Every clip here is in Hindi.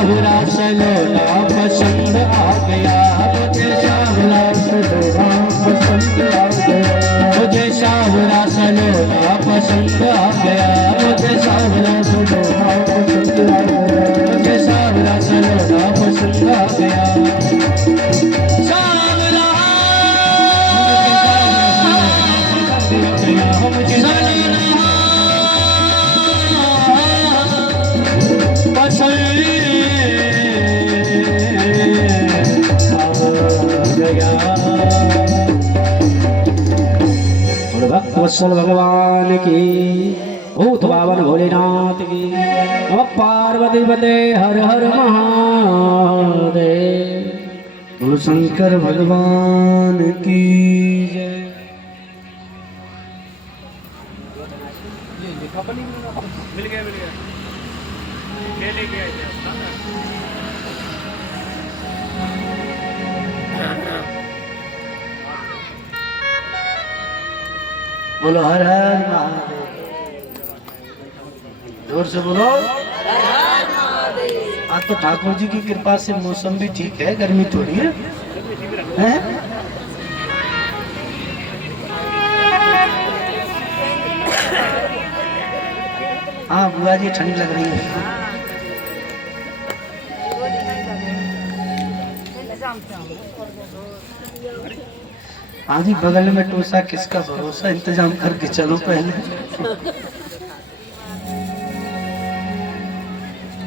सावरा सलोना पसंद आ गया, मुझे सावरा सलोना पसंद आ गया, मुझे सावरा सलोना पसंद आ गया, मुझे सावरा सलोना पसंद आ गया, मुझे सावरा सलोना पसंद आ गया। सावरा मुझे सलोना पसंद भक्त वत्सल भगवान की, भूत बावन भोलेनाथ की, नमः पार्वती पते हर हर महादेव। बोलो शंकर भगवान की जय। मिल गया ले गया बोलो हर हर महादेव, जोर से बोलो हर हर महादेव। आज तो ठाकुर जी की कृपा से मौसम भी ठीक है, गर्मी थोड़ी है, हैं? हाँ बुआ जी ठंड लग रही है। हाँ जी बगल में टोसा किसका भरोसा, इंतजाम करके चलो पहले।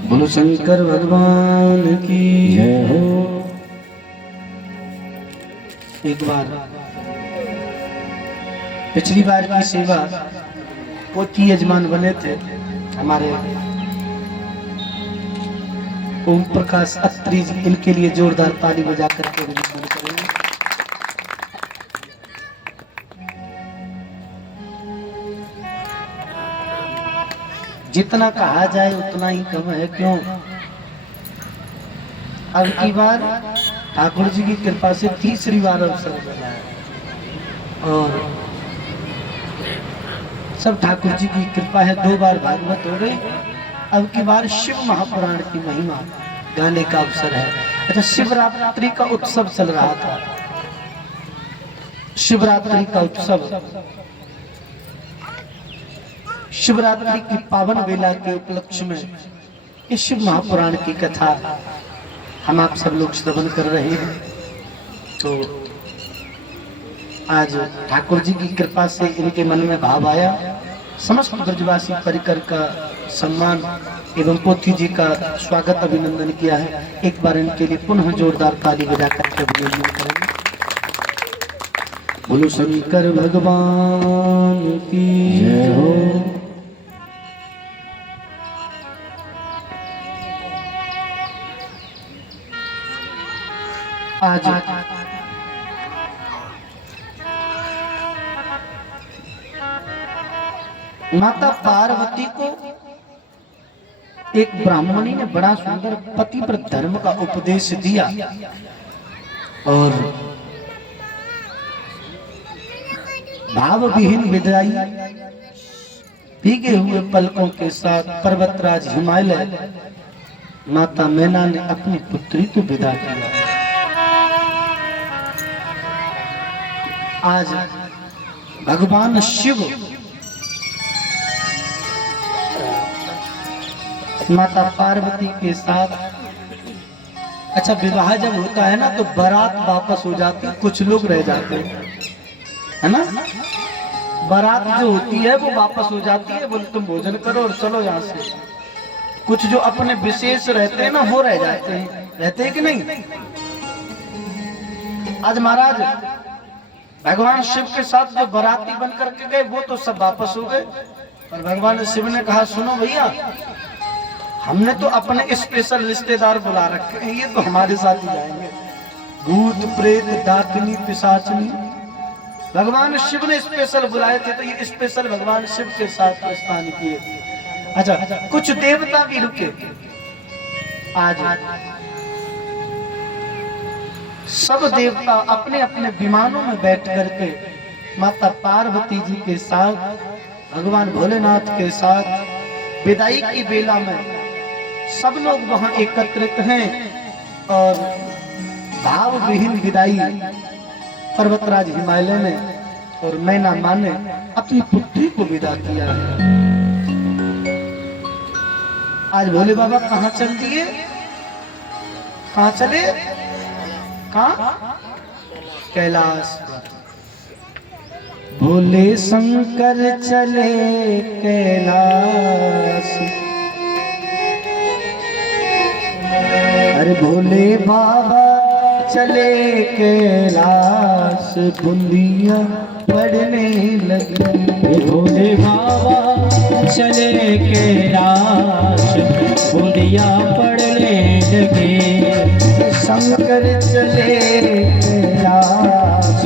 बोलो शंकर भगवान की जय हो। एक बार पिछली बार की सेवा पोथी यजमान बने थे हमारे ओम प्रकाश अत्री जी, इनके लिए जोरदार ताली बजा करके अभिनंदन करेंगे। जितना कहा जाए उतना ही कम है, क्यों? अब की बार ठाकुर जी की कृपा से तीसरी बार अवसर मिला है और सब ठाकुर जी की कृपा है। 2 बार भागवत हो गई, अब की बार शिव महापुराण की महिमा गाने का अवसर है। अच्छा, शिवरात्रि का उत्सव चल रहा था, शिवरात्रि का उत्सव, शिवरात्रि की पावन वेला के उपलक्ष्य में ये शिव महापुराण की कथा हम आप सब लोग श्रवण कर रहे हैं। तो आज ठाकुर जी की कृपा से इनके मन में भाव आया, समस्त ब्रजवासी परिकर का सम्मान एवं पोथी जी का स्वागत अभिनंदन किया है। एक बार इनके लिए पुनः जोरदार ताली बजा करके अभिनंदन करेंगे। बोलो शंकर भगवान की जय हो। आज माता पार्वती को एक ब्राह्मणी ने बड़ा सुंदर पतिव्रत धर्म का उपदेश दिया और भाव विहीन विदाई भीगे हुए पलकों के साथ पर्वतराज हिमालय माता मैना ने अपनी पुत्री को विदा किया। आज भगवान शिव माता पार्वती के साथ, अच्छा विवाह जब होता है ना तो बारात वापस हो जाती है, कुछ लोग रह जाते हैं, है ना। बारात जो होती है वो वापस हो जाती है, बोले तुम भोजन करो और चलो यहाँ से। कुछ जो अपने विशेष रहते हैं ना वो रह जाते हैं, रहते हैं कि नहीं। आज महाराज भगवान शिव के साथ जो बाराती बन करके गए वो तो सब वापस हो गए, और भगवान शिव ने कहा सुनो भैया, हमने तो अपने स्पेशल रिश्तेदार बुला रखे हैं, ये तो हमारे साथ ही जाएंगे। भूत प्रेत डाकिनी पिशाचनी भगवान शिव ने स्पेशल बुलाए थे, तो ये स्पेशल भगवान शिव के साथ प्रस्थान किए। अच्छा, कुछ देवता भी रुके। आज सब देवता अपने अपने विमानों में बैठ करके माता पार्वती जी के साथ, भगवान भोलेनाथ के साथ विदाई की बेला में सब लोग वहां एकत्रित हैं और भाव विहीन विदाई पर्वतराज हिमालय ने और मैना मां ने अपनी पुत्री को विदा किया है। आज भोले बाबा कहाँ चल दिए? कहाँ चले? कहाँ? कैलाश। भोले शंकर चले कैलाश, अरे भोले बाबा चले कैलाश, बूंदियां पड़ने लगी। भोले बाबा चले कैलाश, बूंदियां पड़ने लगे। शंकर चले कैलाश,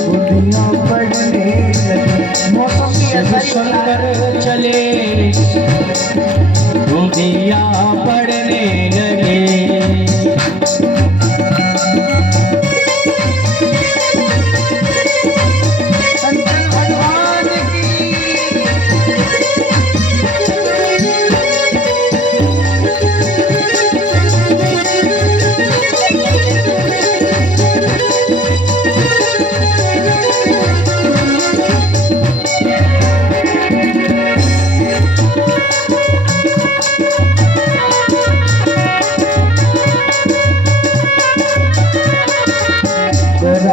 बूंदियां पड़ने लगी। मौसम भी ऐसा ही शंकर चले बूंदियां पड़ने लगे।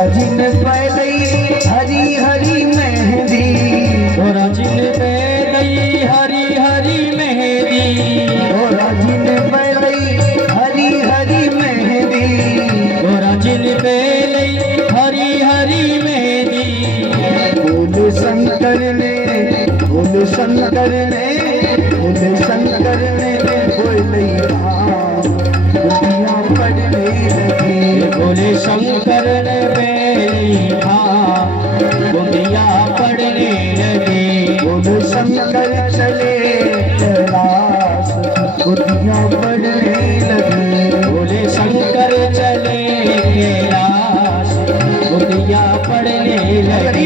जिन पहले हरी हरी मेहंदी, गोरा जिन पे गई हरी हरी मेहंदी। गोरा जिन पहले हरी हरी मेहंदी, गोरा जिन पे गई हरी हरी मेहंदी। बोले शंकर ने, बोले शंकर ने, बोले शंकर ने बोले बूंदियां पड़ने लगी। बोले शंकर ने बूंदियां पड़ने लगे। बोले शंकर चले कैलाश, बूंदियां पड़ने लगी। बोले शंकर चले कैलाश, बूंदियां पड़ने लगी।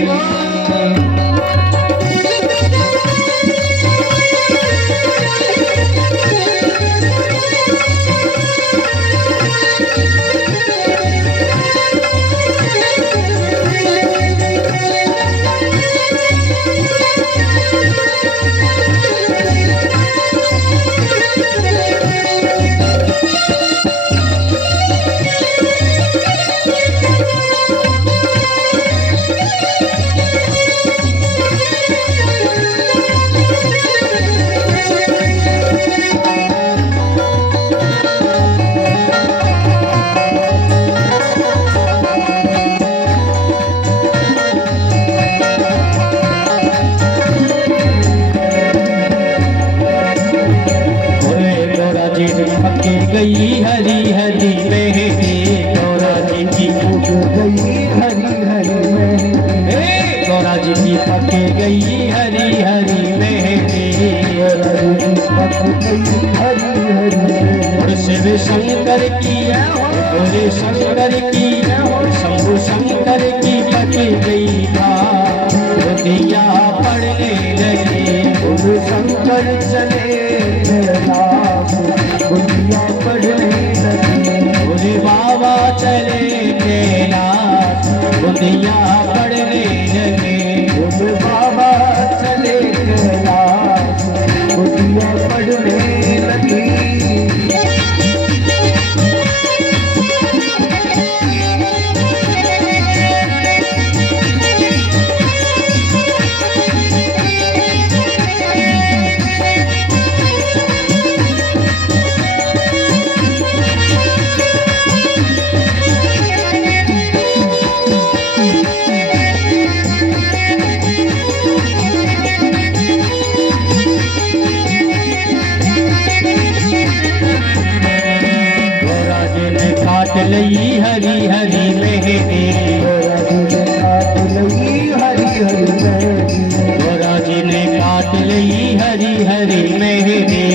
पके गई हरी हरी मेहंदी। गौरा जी की उग गई हरी हरी मेहंदी। गौरा जी की पके गई हरी हरी मेहंदी। गौरा जी की पक गई हरी हरी मेहंदी। शिव शंकर की, भोले शंकर की, शंभु शंकर की पकी गई बूंदियां पड़ने लगी। भोले शंकर चले कैलाश, बूंदियां पड़ने लगी। भोले बाबा चले कैलाश, बूंदियां पड़ने लगे। भोले बाबा चले कैलाश, बूंदियां पड़ने लगी। काट लई हरी हरी मेहंदी। गोरा जी ने काट लई हरी हरी मेहंदी।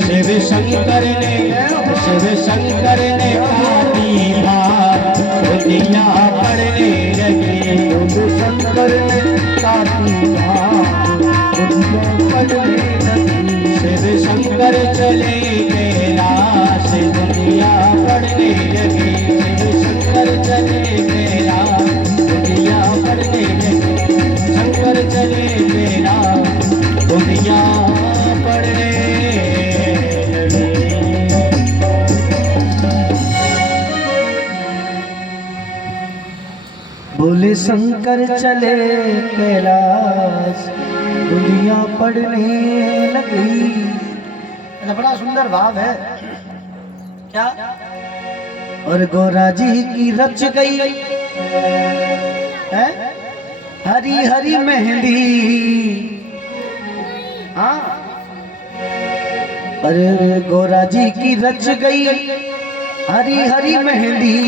शिव शंकर ने, शिव शंकर ने काटी बूंदियां पड़ने लगी। शंकर ने काटी बूंदियां पड़ने लगी। शंकर चले कैलाश दुनिया पड़ने लगी। बड़ा सुंदर भाव है क्या। और गोरा जी की रच गई है हरी हरी मेहंदी। हाँ, अरे गोरा जी की रच गई हरी हरी मेहंदी।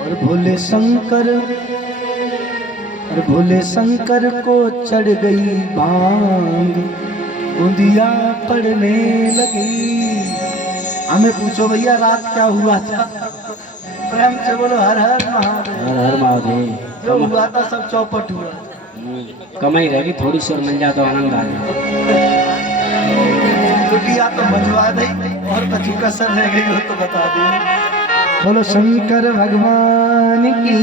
और भोले शंकर को चढ़ गई भांग उंधिया पड़ने लगी। हमें पूछो भैया रात क्या हुआ था, प्रेम से बोलो हर हर महादेव। हर हर महादेव। जो हुआ था सब चौपट हुआ। कमाई रहेगी थोड़ी सी और मिल जाए तो आनंद आ जाए। कुटिया तो बजवा दी और कछु कसर रह गई हो तो बता दी। बोलो शंकर भगवान की।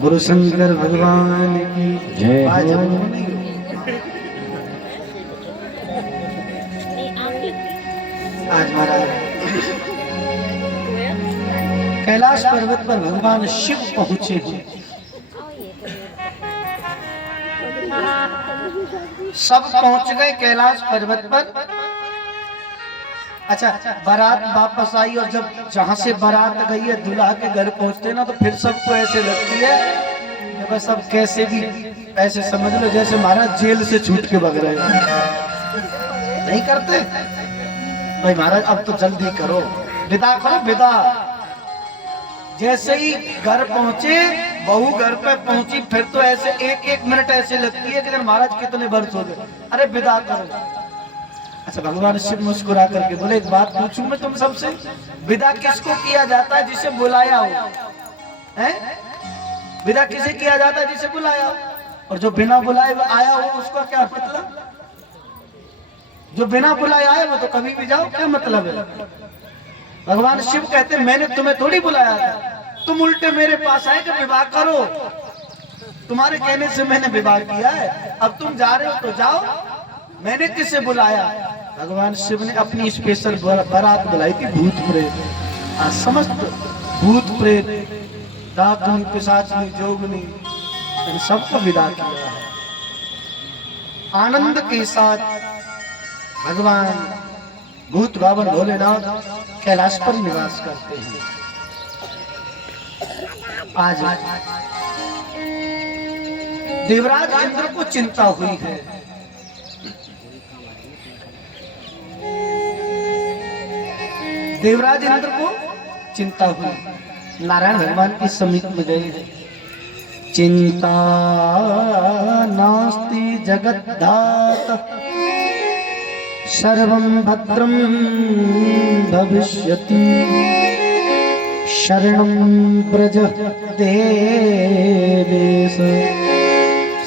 गुरु शंकर भगवान की जय। आज महाराज कैलाश पर्वत पर भगवान शिव पहुंचे हैं। सब पहुंच गए कैलाश पर्वत पर। अच्छा, बारात वापस आई और जब जहां से बारात गई है दूल्हा के घर पहुंचते ना तो फिर सबको ऐसे लगती है कि बस अब कैसे भी ऐसे समझ लो जैसे महाराज जेल से छूट के भाग रहे हैं। नहीं करते भाई महाराज अब तो जल्दी करो, विदा करो विदा। जैसे ही घर पहुंचे, बहू घर पे पहुंची, फिर तो ऐसे एक एक मिनट ऐसे लगती है कि महाराज कितने वर्ष हो गए, अरे विदा करो। अच्छा, भगवान शिव मुस्कुरा करके बोले एक बात पूछूं मैं तुम सबसे, विदा किसको किया जाता है जिसे बुलाया हो? हैं? विदा किसे किया जाता है जिसे बुलाया हो? और जो बिना बुलाए आया हो उसका क्या मतलब? जो बिना बुलाए आए वो तो कभी भी जाओ, क्या मतलब है? भगवान शिव कहते मैंने तुम्हें थोड़ी बुलाया था, तुम उल्टे मेरे पास आए कि विवाह करो। तुम्हारे कहने से मैंने विवाह किया है, अब तुम जा रहे हो तो जाओ, मैंने किसे बुलाया? भगवान शिव ने अपनी स्पेशल बारात बुलाई थी भूत प्रेत। आज समस्त भूत प्रेत, डाकनी, पिशाचनी, जोगनी, इन सबको विदा किया है। आनंद के साथ भगवान भूत बावन भोलेनाथ कैलाश पर निवास करते हैं। आज देवराज इंद्र को चिंता हुई है। देवराज इंद्र को चिंता हुई, नारायण भगवान के समीप में गए। चिंता नास्ति जगद्धात सर्वं भद्रं भविष्यति शरणं व्रज देवेश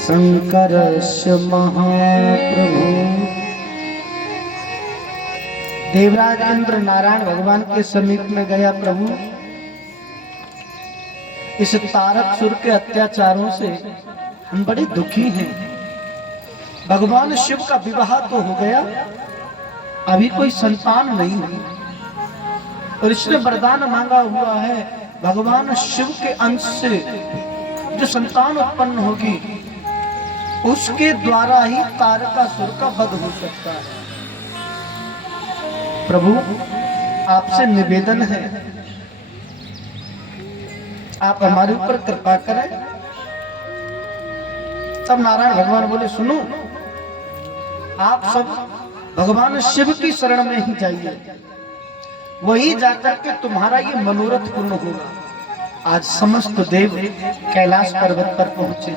शंकरस्य महाप्रभु। देवराज इंद्र नारायण भगवान के समीप में गया, प्रभु इस तारकासुर के अत्याचारों से हम बड़े दुखी हैं। भगवान शिव का विवाह तो हो गया, अभी कोई संतान नहीं हुई और इसने वरदान मांगा हुआ है भगवान शिव के अंश से जो संतान उत्पन्न होगी उसके द्वारा ही तारकासुर का वध हो सकता है। प्रभु आपसे निवेदन है, आप हमारे ऊपर कृपा करें। तब नारायण भगवान बोले सुनो, आप सब भगवान शिव की शरण में ही जाइए, वही जाकर के तुम्हारा ये मनोरथ पूर्ण होगा। आज समस्त देव कैलाश पर्वत पर पहुंचे।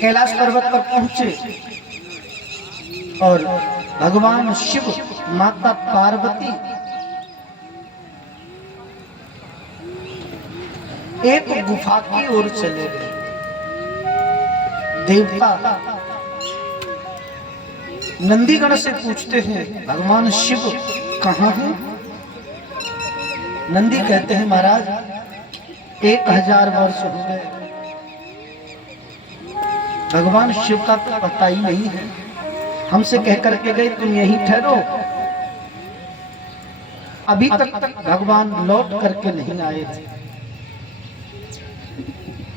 कैलाश पर्वत पर पहुंचे और भगवान शिव, माता पार्वती एक गुफा की ओर चले गए। देवता नंदीगण से पूछते हैं भगवान शिव कहाँ हैं? नंदी कहते हैं महाराज 1000 वर्ष हो गए, भगवान शिव का तो पता ही नहीं है। हमसे कह करके गए तुम यहीं ठहरो, अभी तक भगवान लौट करके नहीं आए थे।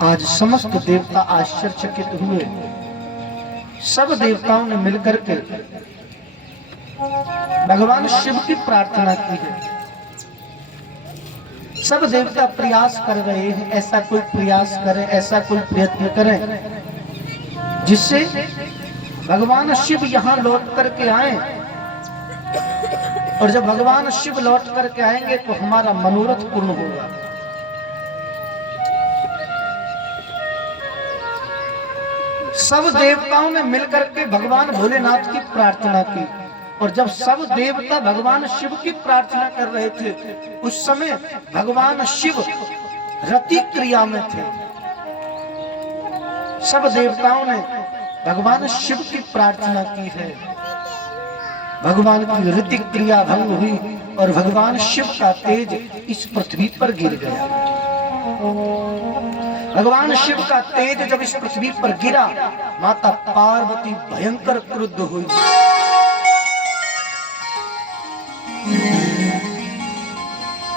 आज समस्त देवता आश्चर्यचकित हुए। सब देवताओं ने मिलकर के भगवान शिव की प्रार्थना की है। सब देवता प्रयास कर रहे हैं, ऐसा कोई प्रयास करे, ऐसा कोई प्रयत्न करें जिससे भगवान शिव यहां लौट करके आए। और जब भगवान शिव लौट करके आएंगे तो हमारा मनोरथ पूर्ण होगा। सब देवताओं ने मिलकर के भगवान भोलेनाथ की प्रार्थना की। और जब सब देवता भगवान शिव की प्रार्थना कर रहे थे उस समय भगवान शिव रति क्रिया में थे। सब देवताओं ने भगवान शिव की प्रार्थना की है। भगवान की ऋतिक क्रिया भंग हुई और भगवान शिव का तेज इस पृथ्वी पर गिर गया। भगवान शिव का तेज जब इस पृथ्वी पर गिरा, माता पार्वती भयंकर क्रुद्ध हुई।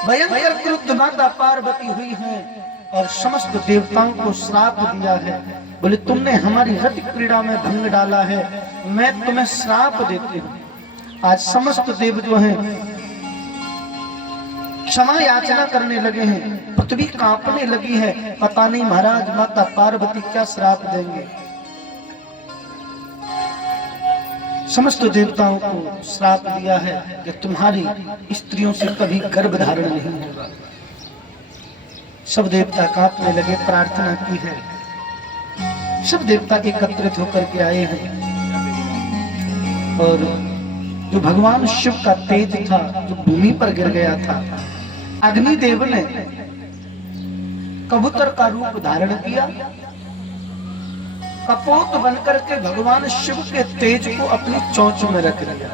भयंकर क्रुद्ध माता पार्वती हुई है और समस्त देवताओं को श्राप दिया है। बोले तुमने हमारी रति क्रीड़ा में भंग डाला है, मैं तुम्हें श्राप देती हूँ। आज समस्त देव जो हैं क्षमा याचना करने लगे हैं, पृथ्वी कांपने लगी है। पता नहीं महाराज माता पार्वती क्या श्राप देंगे। समस्त देवताओं को श्राप दिया है कि तुम्हारी स्त्रियों से कभी गर्भ धारण नहीं होगा। सब देवता कांपने लगे, प्रार्थना की है। सब देवता एकत्रित होकर के आए हैं और जो भगवान शिव का तेज था जो भूमि पर गिर गया था, अग्निदेव ने कबूतर का रूप धारण किया, कपोत बनकर के भगवान शिव के तेज को अपनी चोंच में रख दिया।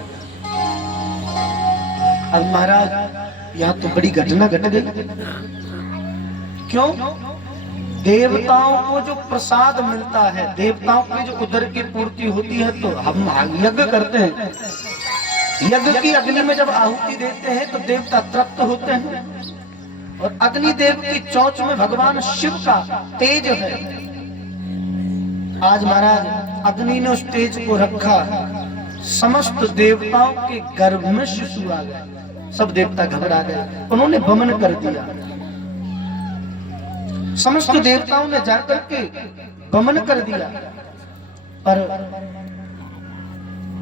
अब महाराज यहां तो बड़ी घटना घट गई। क्यों? देवताओं को जो प्रसाद मिलता है, देवताओं की जो उदर की पूर्ति होती है, तो हम यज्ञ करते हैं। यज्ञ की अग्नि में जब आहुति देते हैं तो देवता तृप्त होते हैं और अग्निदेव की चोंच में भगवान शिव का तेज है। आज महाराज अग्नि ने उस तेज को रखा, समस्त देवताओं के गर्भ में शिशु आ गए। सब देवता घबरा गए, उन्होंने वमन कर दिया। समस्त देवताओं ने जाकर के वमन कर दिया पर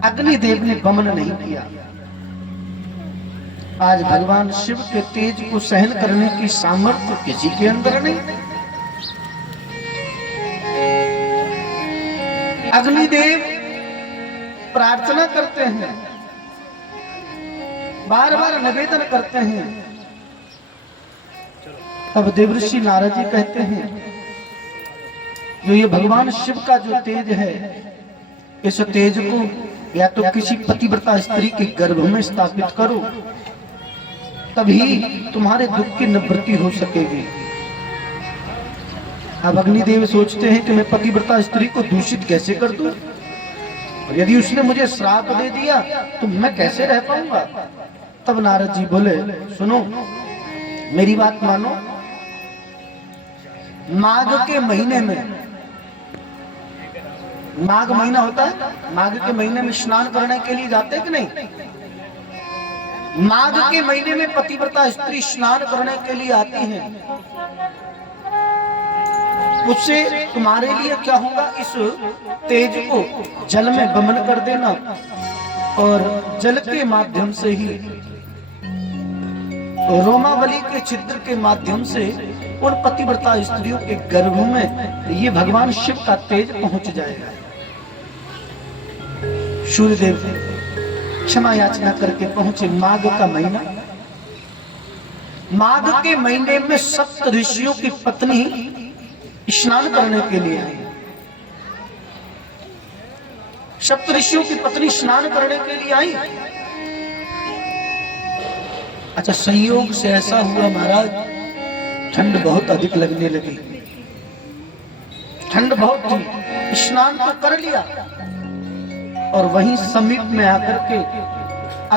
अग्निदेव ने वमन नहीं किया। आज भगवान शिव के तेज को सहन करने की सामर्थ्य किसी के अंदर नहीं। अग्निदेव प्रार्थना करते हैं, बार बार निवेदन करते हैं। तब देवर्षि नारद जी कहते हैं जो ये भगवान शिव का जो तेज है, इस तेज को या तो किसी पतिव्रता स्त्री के गर्भ में स्थापित करो, तभी तुम्हारे दुख की निवृत्ति हो सकेगी। अब अग्निदेव सोचते हैं कि मैं पतिव्रता स्त्री को दूषित कैसे कर दूं, और यदि उसने मुझे श्राप दे दिया तो मैं कैसे रह पाऊंगा। तब नारद जी बोले सुनो मेरी बात मानो, माघ के महीने में, माघ महीना होता है, माघ के महीने में स्नान करने के लिए जाते हैं कि नहीं? माघ के महीने में पतिव्रता स्त्री स्नान करने के लिए आती हैं। उससे तुम्हारे लिए क्या होगा, इस तेज को जल में वमन कर देना और जल के माध्यम से ही रोमावली के छिद्र के माध्यम से उन पतिव्रता स्त्रियों के गर्भ में ये भगवान शिव का तेज पहुंच जाएगा। सूर्यदेव क्षमा याचना करके पहुंचे। माघ का महीना, माघ के महीने में सप्त ऋषियों की पत्नी स्नान करने के लिए आई। सप्तऋषियों की पत्नी स्नान करने के लिए आई। अच्छा, संयोग से ऐसा हुआ महाराज, ठंड बहुत अधिक लगने लगी, ठंड बहुत थी। स्नान तो कर लिया और वहीं समीप में आकर के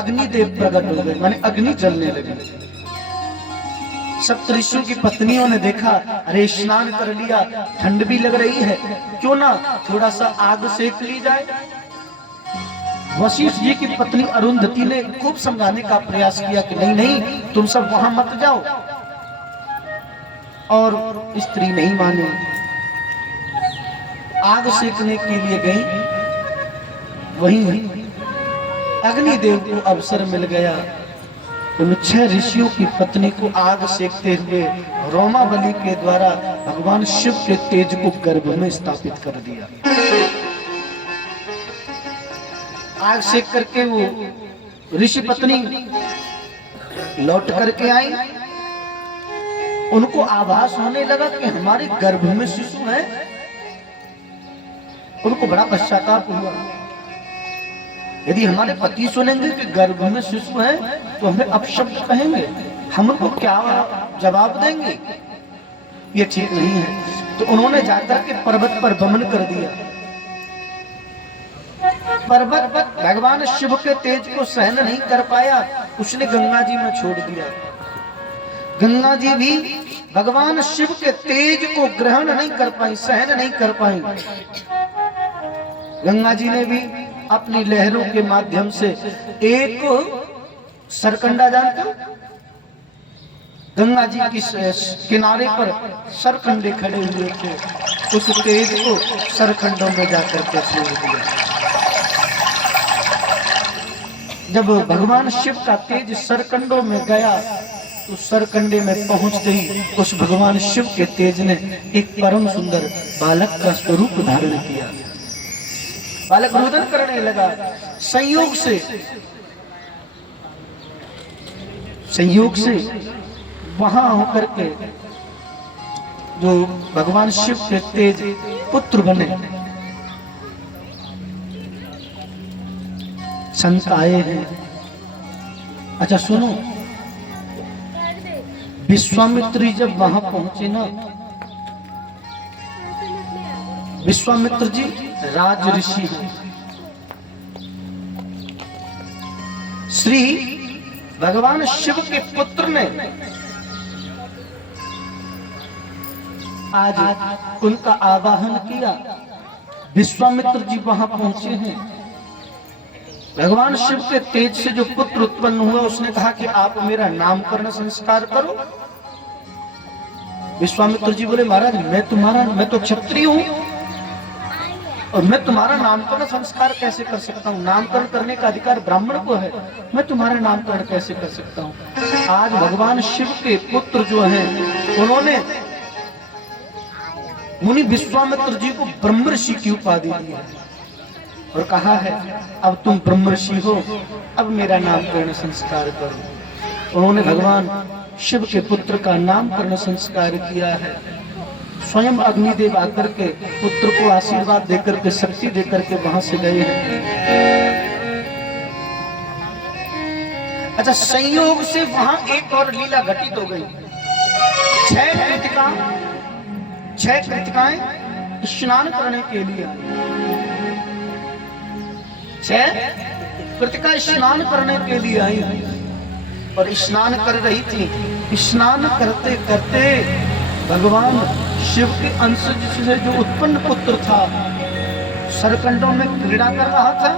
अग्निदेव प्रकट हो गए, माने अग्नि जलने लगी। सप्तऋषियों की पत्नियों ने देखा, अरे स्नान कर लिया, ठंड भी लग रही है, क्यों ना थोड़ा सा आग सेक ली जाए। वशिष्ठ जी की पत्नी अरुंधति ने खूब समझाने का प्रयास किया कि नहीं नहीं, तुम सब वहां मत जाओ, और स्त्री नहीं मानी, आग सेकने के लिए गई। वहीं अग्निदेव को अवसर मिल गया, उन 6 ऋषियों की पत्नी को आग सेकते हुए रोमावली के द्वारा भगवान शिव के तेज को गर्भ में स्थापित कर दिया। आग सेक करके वो ऋषि पत्नी लौट करके आई, उनको आभास होने लगा कि हमारे गर्भ में शिशु है। उनको बड़ा पश्चाताप हुआ, यदि हमारे पति सुनेंगे कि गर्भ में शिशु है तो हमें अपशब्द कहेंगे, हम उनको क्या जवाब देंगे, ये ठीक नहीं है। तो उन्होंने जाकर के पर्वत पर गमन कर दिया। पर्वत भगवान शिव के तेज को सहन नहीं कर पाया, उसने गंगा जी में छोड़ दिया। गंगा जी भी भगवान शिव के तेज को ग्रहण नहीं कर पाई, सहन नहीं कर पाई। गंगा जी ने भी अपनी लहरों के माध्यम से एक सरकंडा, जानते हो, गंगा जी की किनारे पर सरकंडे खड़े हुए थे, उस तेज को सरकंडों में जाकर के छोड़ दिया। जब भगवान शिव का तेज सरकंडों में गया तो सरकंडे में पहुंचते ही उस भगवान शिव के तेज ने एक परम सुंदर बालक का स्वरूप धारण किया। बालक रुदन करने लगा। संयोग से वहां होकर के जो भगवान शिव के तेज पुत्र बने संत आए हैं। अच्छा सुनो, विश्वामित्र जी जब वहां पहुंचे ना, विश्वामित्र जी राज ऋषि हैं। श्री भगवान शिव के पुत्र ने आज उनका आवाहन किया। विश्वामित्र जी वहां पहुंचे हैं। भगवान शिव के तेज से जो पुत्र उत्पन्न हुआ, उसने कहा कि आप मेरा नामकरण संस्कार करो। विश्वामित्र जी बोले, महाराज मैं तो क्षत्रिय हूं और मैं तुम्हारा नामकरण संस्कार कैसे कर सकता हूँ? नामकरण करने का अधिकार ब्राह्मण को है, मैं तुम्हारा नामकरण कैसे कर सकता हूँ? आज भगवान शिव के पुत्र जो हैं, उन्होंने मुनि विश्वामित्र जी को ब्रह्म ऋषि की उपाधि दी है और कहा है, अब तुम ब्रह्म ऋषि हो, अब मेरा नामकरण संस्कार करो। उन्होंने भगवान शिव के पुत्र का नामकरण संस्कार किया है। स्वयं अग्निदेव आकर के पुत्र को आशीर्वाद देकर के, शक्ति देकर के वहां से गए हैं। अच्छा, संयोग से वहां एक और लीला घटित हो गई। 6 कृतिकाएं स्नान करने के लिए, 6 कृतिका स्नान करने के लिए आई और स्नान कर रही थी। स्नान करते करते भगवान शिव के अंश से जो उत्पन्न पुत्र था, सरकंडों में क्रीड़ा कर रहा था।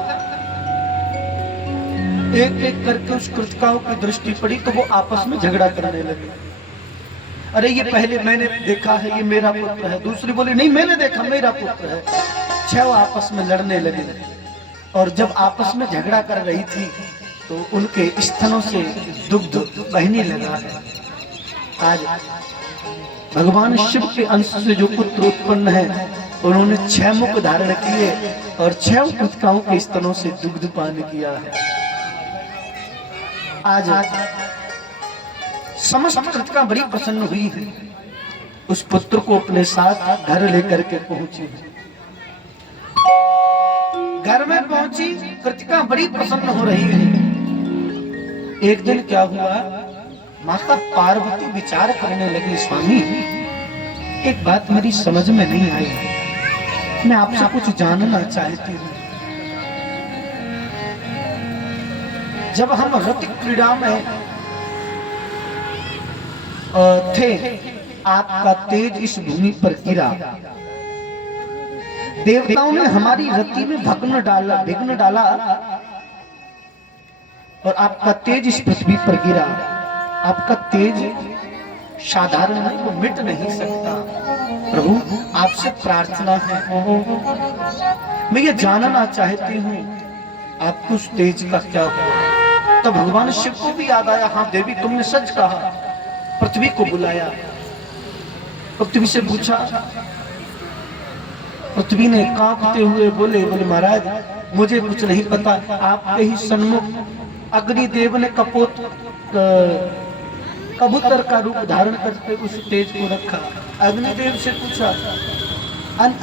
एक एक करके उस कृतिकाओं की दृष्टि पड़ी तो वो आपस में झगड़ा करने लगे। अरे ये पहले मैंने देखा है, ये मेरा पुत्र है। दूसरी बोली, नहीं मैंने देखा, मेरा पुत्र है। 6 आपस में लड़ने लगे और जब आपस में झगड़ा कर रही थी तो उनके स्तनों से दुग्ध बहने लगा है। आज भगवान शिव के अंश से जो पुत्र उत्पन्न है, उन्होंने 6 मुख धारण किए और 6 कृतिकाओं के स्तनों से दुग्ध पान किया है। आज समस्त कृतिका बड़ी प्रसन्न हुई है, उस पुत्र को अपने साथ घर लेकर के पहुंची है। घर में पहुंची कृतिका बड़ी प्रसन्न हो रही है। एक दिन क्या हुआ, माता पार्वती विचार करने लगी, स्वामी एक बात मेरी समझ में नहीं आई, मैं आपसे कुछ जानना चाहती हूँ। जब हम रति क्रीड़ा में थे, आपका तेज इस भूमि पर गिरा, देवताओं ने हमारी रति में विघ्न डाला और आपका तेज इस पृथ्वी पर गिरा। आपका तेज साधारण नहीं, वो मिट नहीं सकता। प्रभु आपसे प्रार्थना है, मैं ये जानना चाहती हूँ आपको उस तेज का क्या हुआ। तब भगवान शिव को भी याद आया, हाँ देवी तुमने सच कहा। पृथ्वी को बुलाया, पृथ्वी से पूछा, पृथ्वी ने कांपते हुए बोले महाराज मुझे कुछ नहीं पता, आपके ही सन्मुख अग्निदेव ने कबूतर का रूप धारण करके उस तेज को रखा। अग्निदेव से पूछा,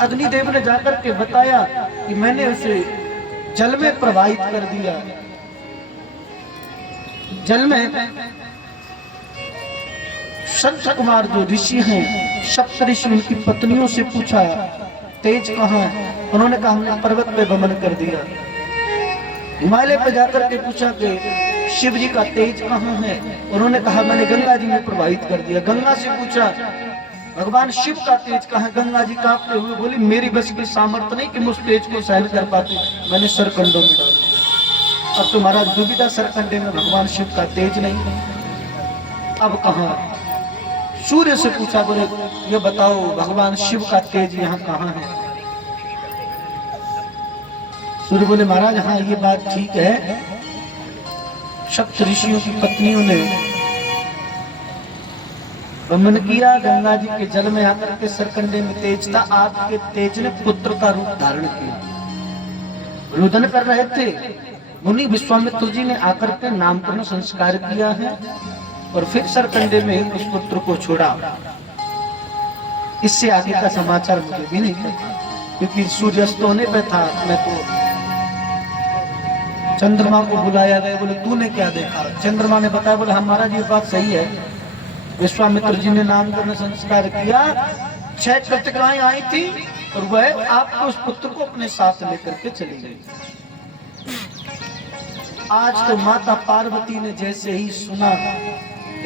अग्निदेव ने जाकर के बताया कि मैंने उसे जल में प्रवाहित कर दिया। जल में संत कुमार जो ऋषि हैं, सप्त ऋषि, उनकी पत्नियों से पूछा तेज कहाँ है। उन्होंने कहा हमने पर्वत पे गमन कर दिया। हिमालय पे जाकर के पूछा कि शिव जी का तेज कहाँ है। उन्होंने कहा मैंने गंगा जी में प्रवाहित कर दिया। गंगा से पूछा भगवान शिव का तेज कहाँ है। गंगा जी कांपते हुए बोली मेरी बस की सामर्थ्य नहीं कि मैं उस तेज को सहन कर पाती, मैंने सरकंडों में डाल दिया। अब तुम्हारा दुविधा सरकंडे में भगवान शिव का तेज नहीं, अब कहाँ। सूर्य से पूछा, बोले ये बताओ भगवान शिव का तेज यहाँ कहाँ है। सूर्य बोले महाराज हाँ ये बात ठीक है, सप्त ऋषियों की पत्नियों ने गमन किया, गंगा जी के जल में आकर के सरकंडे में तेज था, आपके तेज ने पुत्र का रूप धारण किया। रुदन कर रहे थे, मुनि विश्वामित्र जी ने आकर के नामकरण संस्कार किया है और फिर सरकंडे में उस पुत्र को छोड़ा। इससे आगे का समाचार मुझे भी नहीं पता, क्योंकि सूर्यास्त होने पे था। मैं तो चंद्रमा को बुलाया गया, बोले तूने क्या देखा। चंद्रमा ने बताया, बोले हमारा ये बात सही है। विश्वामित्र जी ने नामकरण संस्कार किया, 6 कृतिकाएं आई थी और वह आपको उस पुत्र को अपने साथ लेकर के चली गई। आज तो माता पार्वती ने जैसे ही सुना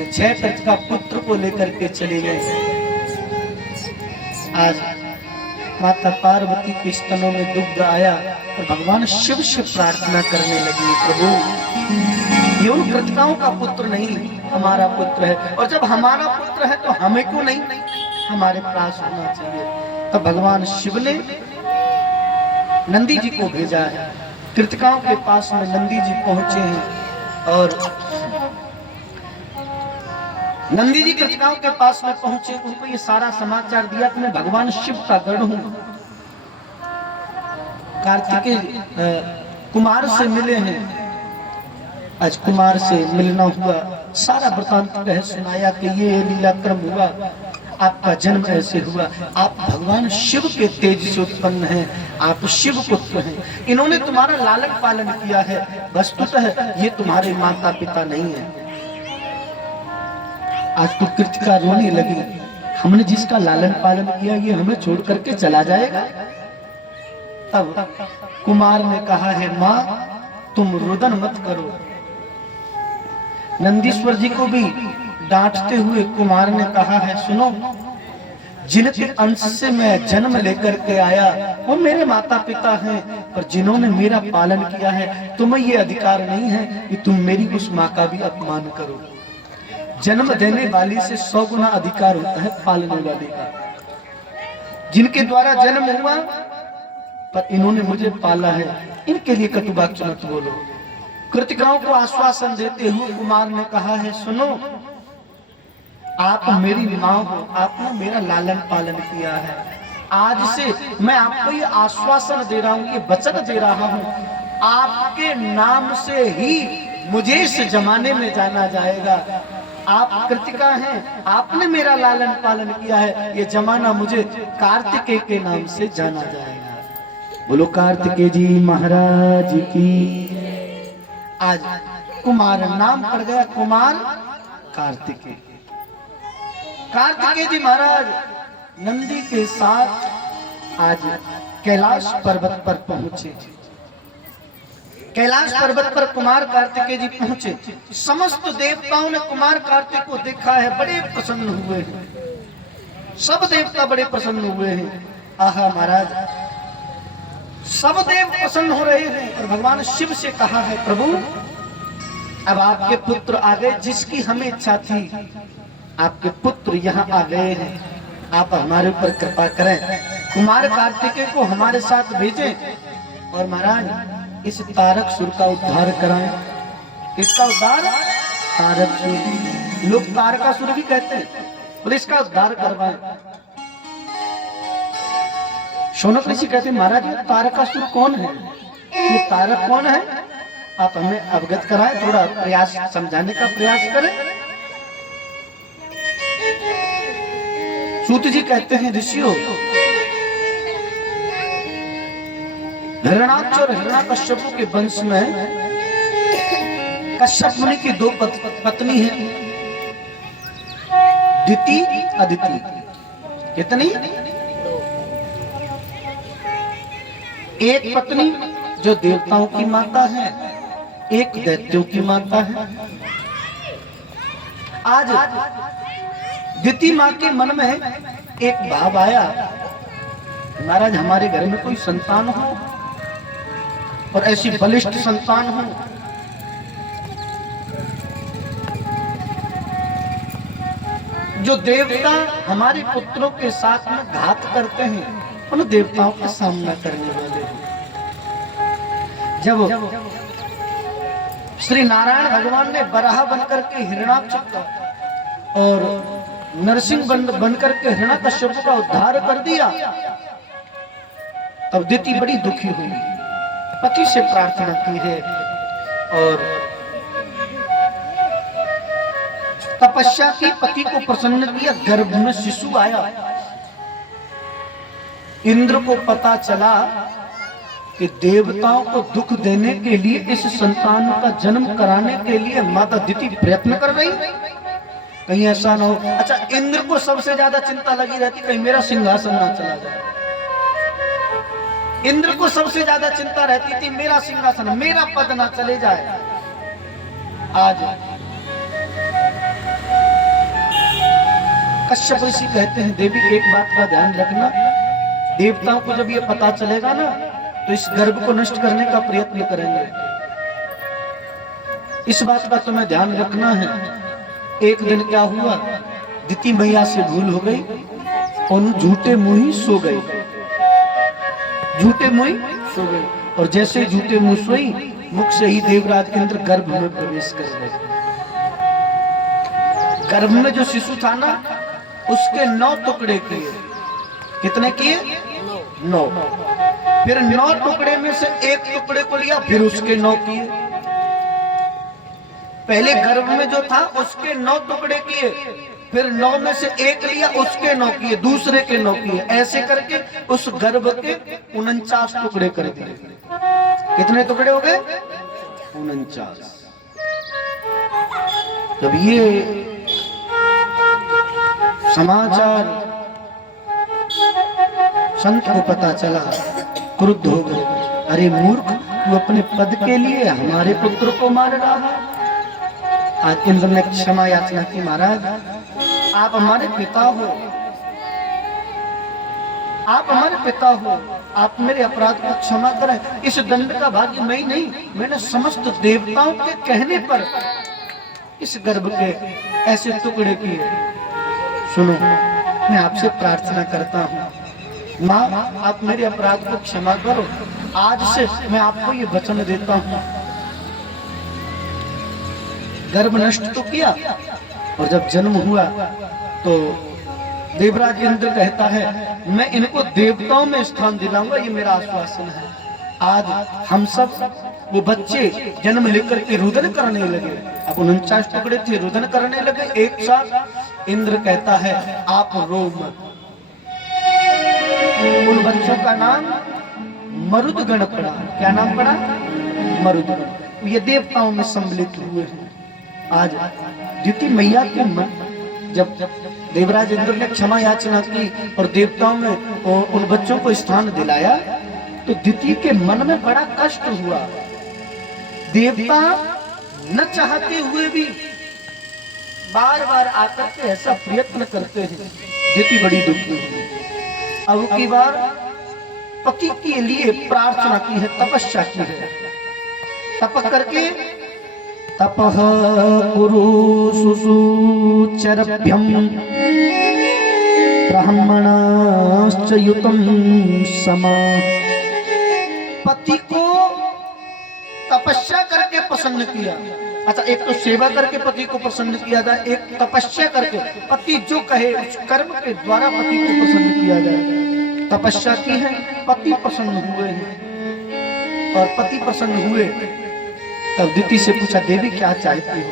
6 कृतिका पुत्र को लेकर के चले गए, आज माता पार्वती के स्तनों में दुग्ध आया और भगवान शिव से प्रार्थना करने लगी, प्रभु ये उन कृतिकाओं का पुत्र नहीं, हमारा पुत्र है, और जब हमारा पुत्र है तो हमें क्यों नहीं हमारे पास होना चाहिए। तब भगवान शिव ने नंदी जी को भेजा है। कृतिकाओं के पास में नंदी जी पहुंचे हैं और नंदी जी कृतिकाओं के पास में पहुंचे, उनको ये सारा समाचार दिया कि मैं भगवान शिव का गण हूं, कार्तिकेय कुमार से मिले हैं, आज कुमार से मिलना हुआ, सारा वृतांत कह सुनाया कि ये लीलाक्रम हुआ, आपका जन्म ऐसे हुआ, आप भगवान शिव के तेज से उत्पन्न हैं, आप शिव पुत्र हैं, इन्होंने तुम्हारा लालन पालन किया है, वस्तुतः ये तुम्हारे माता पिता नहीं है। आज तो कृतिका रोने लगी, हमने जिसका लालन पालन किया ये हमें छोड़ करके चला जाएगा। तब कुमार ने कहा है माँ तुम रुदन मत करो। नंदीश्वर जी को भी डांटते हुए कुमार ने कहा है सुनो, जिनके अंश से मैं जन्म लेकर के आया वो मेरे माता पिता हैं, पर जिन्होंने मेरा पालन किया है तुम्हें ये अधिकार नहीं है कि तुम मेरी उस माँ का भी अपमान करो। जन्म देने वाली से 100 गुना अधिकार होता है पालने वाले का। जिनके द्वारा जन्म हुआ पर इन्होंने मुझे पाला है, इनके लिए कटु वाक्य मत बोलो। कृतिकाओं को आश्वासन देते हुए कुमार ने कहा है सुनो, आप मेरी माँ हो, आपने मेरा लालन पालन किया है, आज से मैं आपको ये आश्वासन दे रहा हूँ, ये वचन दे रहा हूँ, आपके नाम से ही मुझे इस जमाने में जाना जाएगा। आप कृतिका हैं, आपने मेरा लालन पालन किया है, ये जमाना मुझे कार्तिकेय के नाम से जाना जाएगा। बोलो कार्तिकेय जी महाराज की। आज कुमार नाम पड़ गया, कुमार कार्तिकेय। कार्तिकेय जी महाराज नंदी के साथ आज कैलाश पर्वत पर पहुंचे। कैलाश पर्वत पर कुमार कार्तिकेय जी पहुंचे। समस्त देवताओं ने कुमार कार्तिक को देखा है, बड़े प्रसन्न हुए हैं। सब देवता बड़े प्रसन्न हुए हैं। आहा महाराज, सब देव प्रसन्न हो रहे हैं। और भगवान शिव से कहा है, प्रभु अब आपके पुत्र आ गए, जिसकी हमें इच्छा थी आपके पुत्र यहाँ आ गए हैं, आप हमारे ऊपर कृपा करें, कुमार कार्तिकेय को हमारे साथ भेजें और महाराज इस तारकासुर का उद्धार कराएं। इसका उद्धार, तारकासुर, लोग तारकासुर भी कहते हैं, बोले इसका उद्धार करवाएं। शौनक ऋषि कहते हैं, महाराज ये तारकासुर कौन है, ये तारक कौन है, आप हमें अवगत कराएं, थोड़ा प्रयास समझाने का प्रयास करें। सूत जी कहते हैं, ऋषियों हिरणाक्ष और हिरण्यकश्यप के वंश में कश्यप मुनि की दो पत्नी है, दिति अदिति। कितनी? एक पत्नी जो देवताओं की माता है, एक दैत्यों की माता है। आज दिति माँ के मन में एक भाव आया, महाराज हमारे घर में कोई संतान हो और ऐसी बलिष्ठ संतान हो, जो देवता हमारे पुत्रों के साथ में घात करते हैं, उन देवताओं का सामना करने वाले हैं। जब श्री नारायण भगवान ने बराह बनकर के हिरणाक्ष और नरसिंह बनकर के हिरण्यकश्यप का उद्धार कर दिया, तब दिति बड़ी दुखी हुई, पति से प्रार्थना की है और तपस्या की, पति को प्रसन्न किया, गर्भ में शिशु आया। इंद्र को पता चला कि देवताओं को दुख देने के लिए, इस संतान का जन्म कराने के लिए माता दिति प्रयत्न कर रही, कहीं ऐसा ना हो। अच्छा, इंद्र को सबसे ज्यादा चिंता लगी रहती, कहीं मेरा सिंहासन ना चला जाए। इंद्र को सबसे ज्यादा चिंता रहती थी, मेरा सिंहासन, मेरा पद ना चले जाए। आज कश्यप ऋषि कहते हैं, देवी एक बात का ध्यान रखना, देवताओं को जब ये पता चलेगा ना तो इस गर्भ को नष्ट करने का प्रयत्न करेंगे। इस बात का तुम्हें ध्यान रखना है। एक दिन क्या हुआ, दिति मैया से भूल हो गई, उन झूठे मुंह सो गए, झूठे मुंह सो गए, और जैसे झूठे मुंह सोई, मुख से ही देवराज इंद्र गर्भ में प्रवेश कर गए। गर्भ में जो शिशु था ना, उसके 9 टुकड़े किए। कितने किए? 9। फिर 9 टुकड़े में से एक टुकड़े को लिया, फिर उसके 9 किए। पहले गर्भ में जो था उसके 9 टुकड़े किए, फिर 9 में से एक लिया, उसके 9 किए, दूसरे के 9 किए, ऐसे करके उस गर्भ के 49 टुकड़े कर दिए। कितने टुकड़े हो गए? 49। जब ये समाचार संत को पता चला, क्रुद्ध हो गए, अरे मूर्ख, तू अपने पद के लिए हमारे पुत्र को मार रहा है। आज इंद्र ने क्षमा याचना की, महाराज आप हमारे पिता हो, आप हमारे पिता हो, आप मेरे अपराध को क्षमा करें। इस दंड का भाग्य मैं ही नहीं, मैंने समस्त देवताओं के कहने पर इस गर्भ के ऐसे टुकड़े किए। सुनो, मैं आपसे प्रार्थना करता हूँ, माँ आप मेरे अपराध को क्षमा करो। आज से मैं आपको ये वचन देता हूँ। गर्भ नष्ट तो किया, और जब जन्म हुआ तो देवराज इंद्र कहता है, मैं इनको देवताओं में स्थान दिलाऊंगा, ये मेरा आश्वासन है। आज हम सब वो बच्चे जन्म लेकर के रुदन करने लगे। अब 49 टुकड़े थे, रुदन करने लगे एक साथ। इंद्र कहता है, आप रो मत। उन बच्चों का नाम मरुदगण पड़ा। क्या नाम पड़ा? मरुदगण। ये देवताओं में सम्मिलित हुए हैं। आज द्युति मैया के मन, जब देवराज इंद्र ने क्षमा याचना की और देवताओं में उन बच्चों को स्थान दिलाया, तो द्युति के मन में बड़ा कष्ट हुआ। देवता न चाहते हुए भी बार बार आकर के ऐसा प्रयत्न करते हैं। द्युति बड़ी दुखी हुई। अब की बार पति के लिए प्रार्थना की है, तपस्या की है। तप करके तपः कुरु सुसूचरभ्यम ब्राह्मणाश्च युतं समा। पति को तपस्या करके प्रसन्न किया। अच्छा, एक तो सेवा करके पति को प्रसन्न किया जाए, एक तपस्या करके पति जो कहे उस कर्म के द्वारा पति को प्रसन्न किया जाए। तपस्या की है, पति प्रसन्न हुए हैं। और पति प्रसन्न हुए तब दिति से पूछा, देवी क्या चाहती हो?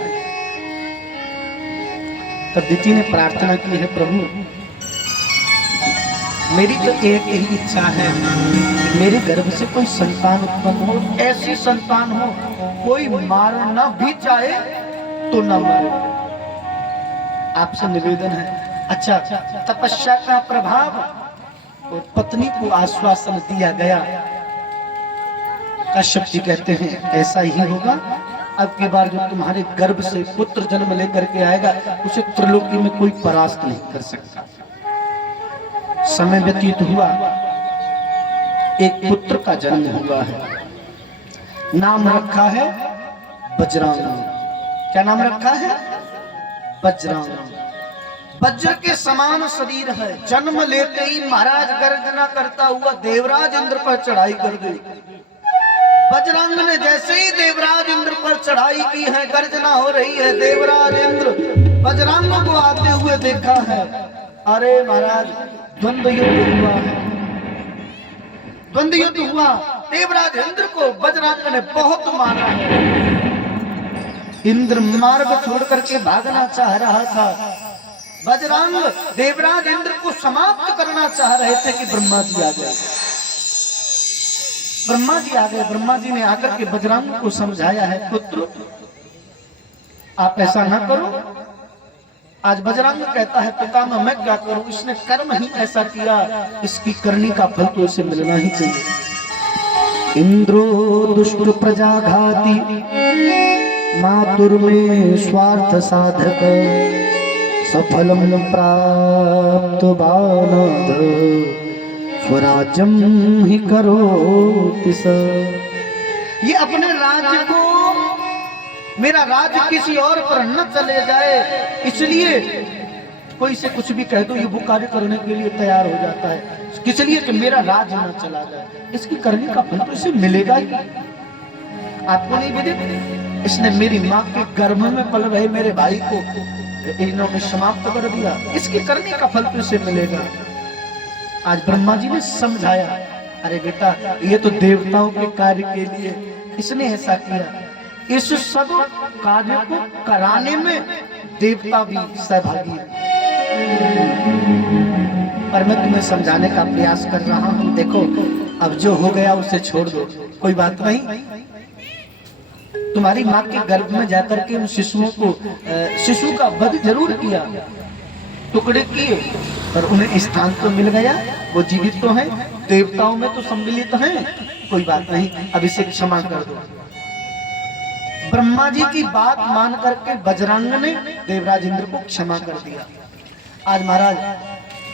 तब दिति ने प्रार्थना की है, प्रभु मेरी तो एक ही इच्छा है, मेरे गर्भ से कोई संतान उत्पन्न हो, ऐसी संतान हो कोई मारना भी चाहे तो न मारे। आपसे निवेदन है। अच्छा, तपस्या का प्रभाव और पत्नी को आश्वासन दिया गया। कश्यप जी कहते हैं ऐसा ही होगा। अब की बार जो तुम्हारे गर्भ से पुत्र जन्म लेकर के आएगा, उसे त्रिलोकी में कोई परास्त नहीं कर सकता। समय व्यतीत हुआ, एक पुत्र का जन्म हुआ है। नाम रखा है बजरंग। क्या नाम रखा है? बजरंग। वज्र के समान शरीर है। जन्म लेते ही महाराज गर्जना करता हुआ देवराज इंद्र पर चढ़ाई कर दी। बजरंग ने जैसे ही देवराज इंद्र पर चढ़ाई की है, गर्जना हो रही है। देवराज इंद्र बजरंग को आते हुए देखा है। अरे महाराज, द्वंद्व युद्ध हुआ है। द्वंद्व युद्ध हुआ। देवराज इंद्र को बजरंग ने बहुत मारा है। इंद्र मार्ग छोड़ करके भागना चाह रहा था। बजरंग देवराज इंद्र को समाप्त करना चाह रहे थे कि ब्रह्मा जी आ गए। ब्रह्मा जी आ गए। ब्रह्मा जी ने आकर के बजरंग को समझाया है, पुत्र आप ऐसा ना करो। आज बजरंग कहता है, पितामह मैं क्या करूं, इसने कर्म ही ऐसा किया, इसकी करनी का फल तो इसे मिलना ही चाहिए। इंद्रो दुष्ट प्रजाघाती मातुर में स्वार्थ साधक सफलम प्राप्त बानाद स्वराज्यम ही करोति स। ये अपने राज्य को, मेरा राज्य किसी और पर न चले जाए, इसलिए कोई से कुछ भी कह दो ये वो कार्य करने के लिए तैयार हो जाता है। किस लिए? कि मेरा राज्य न चला जाए। इसकी करने का फल तो इसे मिलेगा ही। आपको नहीं विदित, इसने मेरी माँ के गर्भ में पल रहे मेरे भाई को इन्होंने समाप्त कर दिया। इसकी करने का फल तो इसे मिलेगा। आज ब्रह्मा जी ने समझाया, अरे बेटा ये तो देवताओं के कार्य के लिए इसने ऐसा किया। इस सब कार्य को कराने में देवता भी सहभागी है। पर मैं तुम्हें समझाने का प्रयास कर रहा हूं। देखो, अब जो हो गया उसे छोड़ दो, कोई बात नहीं। तुम्हारी माँ के गर्भ में जाकर के उन शिशुओं को, शिशु का वध जरूर किया, टुकड़े किए, पर उन्हें स्थान तो मिल गया। वो जीवित तो हैं, देवताओं में तो सम्मिलित हैं, कोई बात नहीं, अब इसे क्षमा कर दो। ब्रह्मा जी की बात मान करके बजरंग ने देवराज इंद्र को क्षमा कर दिया। आज महाराज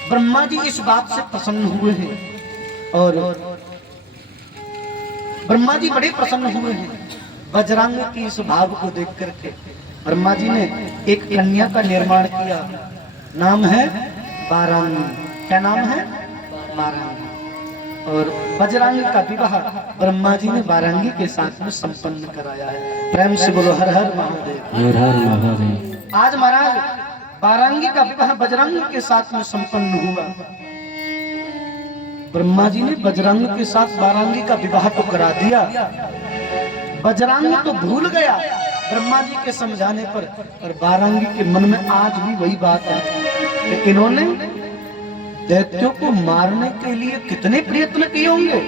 ब्रह्मा जी इस बात से प्रसन्न हुए हैं और ब्रह्मा जी बड़े प्रसन्न हुए हैं बजरंग की इस भाव को देख करके। ब्रह्मा जी ने एक कन्या का निर्माण किया, नाम है बारांगी। क्या नाम है? बारांगी। और बजरंग का विवाह ब्रह्मा जी ने बारांगी के साथ में संपन्न कराया है। प्रेम से बोलो हर हर महादेव। हर हर महादेव। आज महाराज बारांगी का विवाह बजरंग के साथ में संपन्न हुआ। ब्रह्मा जी ने बजरंग के साथ बारांगी का विवाह तो करा दिया। बजरंग तो भूल गया ब्रह्मा जी के समझाने पर बारांगी के मन में आज भी वही बात है कि इन्होंने दैत्यों को मारने के लिए कितने प्रयत्न किए होंगे,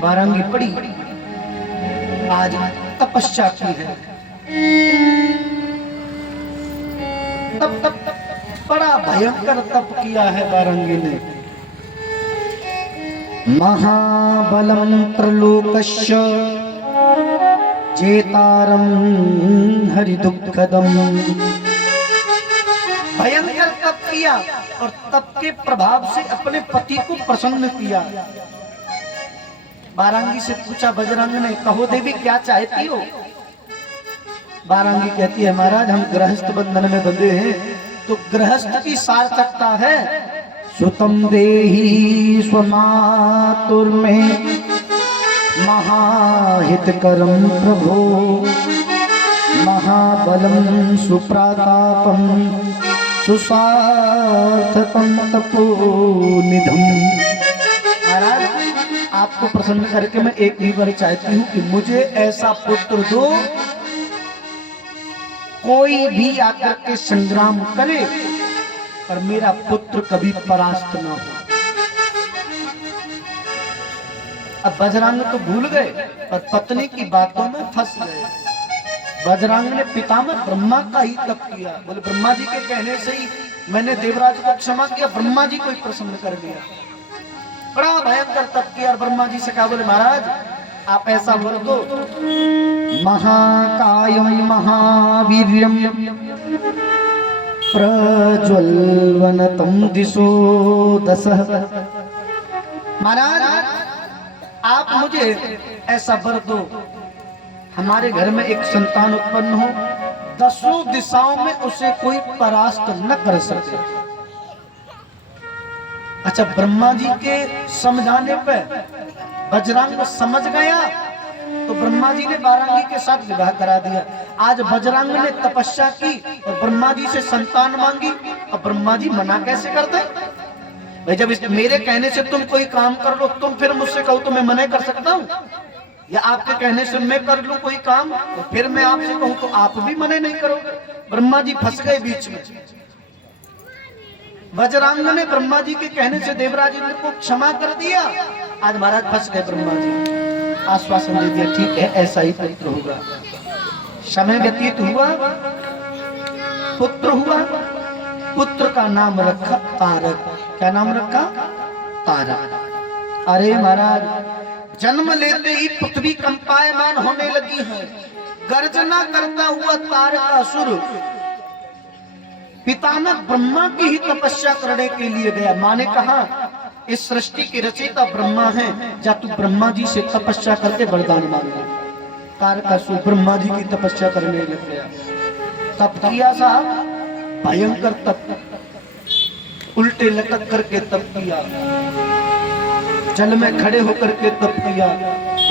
बारंगी पड़ी, आज तपस्या की है। तप तप बड़ा भयंकर तप किया है बारंगी ने। महाबलम त्रलोकस्य जेतारम हरि दुःखदम। भयंकर तप किया और तप के प्रभाव से अपने पति को प्रसन्न किया। बारंगी से पूछा बजरंग ने, कहो देवी क्या चाहती हो? बारंगी कहती है, महाराज हम गृहस्थ बंधन में बंधे हैं, तो गृहस्थ की सार्थकता है सुतम देहि स्वमातुर में महाहितकरम प्रभो महाबलम सुप्रातापम सुसार्थकम तपोनिधम। महाराज आपको प्रसन्न करके मैं एक ही बार चाहती हूँ कि मुझे ऐसा पुत्र दो, कोई भी आकर के संग्राम करे पर मेरा पुत्र कभी परास्त ना हो। अब बजरंग तो भूल गए पर पत्नी की बातों में फंस गए। बजरंग ने पितामह ब्रह्मा का ही तप किया। बोले ब्रह्मा जी के कहने से ही मैंने देवराज को क्षमा किया, ब्रह्मा जी को ही प्रसन्न कर दिया। बड़ा भयंकर तप किया और ब्रह्मा जी से कहा, बोले महाराज आप ऐसा बोल दो, महाकायम महावीर्यम प्रज्वलवनतम दिशो दशः। महाराज आप मुझे ऐसा वर दो, हमारे घर में एक संतान उत्पन्न हो, 10 दिशाओं में उसे कोई परास्त न कर सके। अच्छा, ब्रह्मा जी के समझाने पे बजरंग समझ गया तो ब्रह्मा जी ने बारंगी के साथ विवाह करा दिया। आज बजरंग ने तपस्या की और ब्रह्मा जी से संतान मांगी, और ब्रह्मा जी मना कैसे करते? भाई जब मेरे कहने से तुम कोई काम कर लो, तुम फिर मुझसे कहो तो मैं मना कर सकता हूँ? या आपके कहने से मैं कर लूं कोई काम तो फिर मैं आपसे कहूं तो आप भी मने नहीं करोगे? ब्रह्मा जी फंस गए बीच में। बजरंग ने ब्रह्मा जी के कहने से देवराज इंद्र को क्षमा कर दिया। आज महाराज फंस गए। ब्रह्मा जी आश्वासन दे दिया, ठीक है ऐसा ही पुत्र होगा। समय व्यतीत हुआ, पुत्र हुआ। पुत्र का नाम रखा तारक। क्या नाम रखा? तारक। अरे महाराज जन्म लेते ही पृथ्वी कंपायमान होने लगी है। गर्जना करता हुआ तारकासुर पितामह ब्रह्मा की ही तपस्या करने के लिए गया। माँ ने कहा इस सृष्टि के रचयिता ब्रह्मा है, जा तू ब्रह्मा जी से तपस्या करके वरदान मांगा। तारकासुर ब्रह्मा जी की तपस्या करने लग गया। तप किया साहब, भयंकर तप, उल्टे लटक करके तप किया, जल में खड़े होकर के तप किया,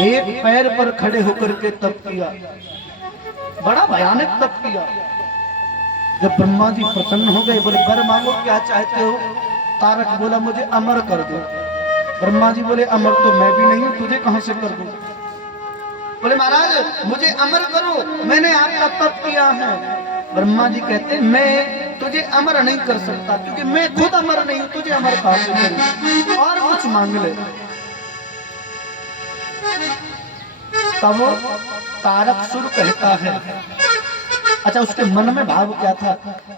एक पैर पर खड़े होकर के तप किया, बड़ा भयानक तप किया। जब ब्रह्मा जी प्रसन्न हो गए, बोले वर मांगो क्या चाहते हो? तारक बोला मुझे अमर कर दो। ब्रह्मा जी बोले अमर तो मैं भी नहीं हूं, तुझे कहां से कर दूं? बोले महाराज मुझे अमर करो, मैंने आपका तप किया है। ब्रह्मा जी कहते मैं तुझे अमर नहीं कर सकता क्योंकि मैं खुद अमर नहीं हूं, तुझे अमर कहां से करूं? और कुछ मांग ले। तब तारकासुर कहता है, अच्छा उसके मन में भाव क्या था?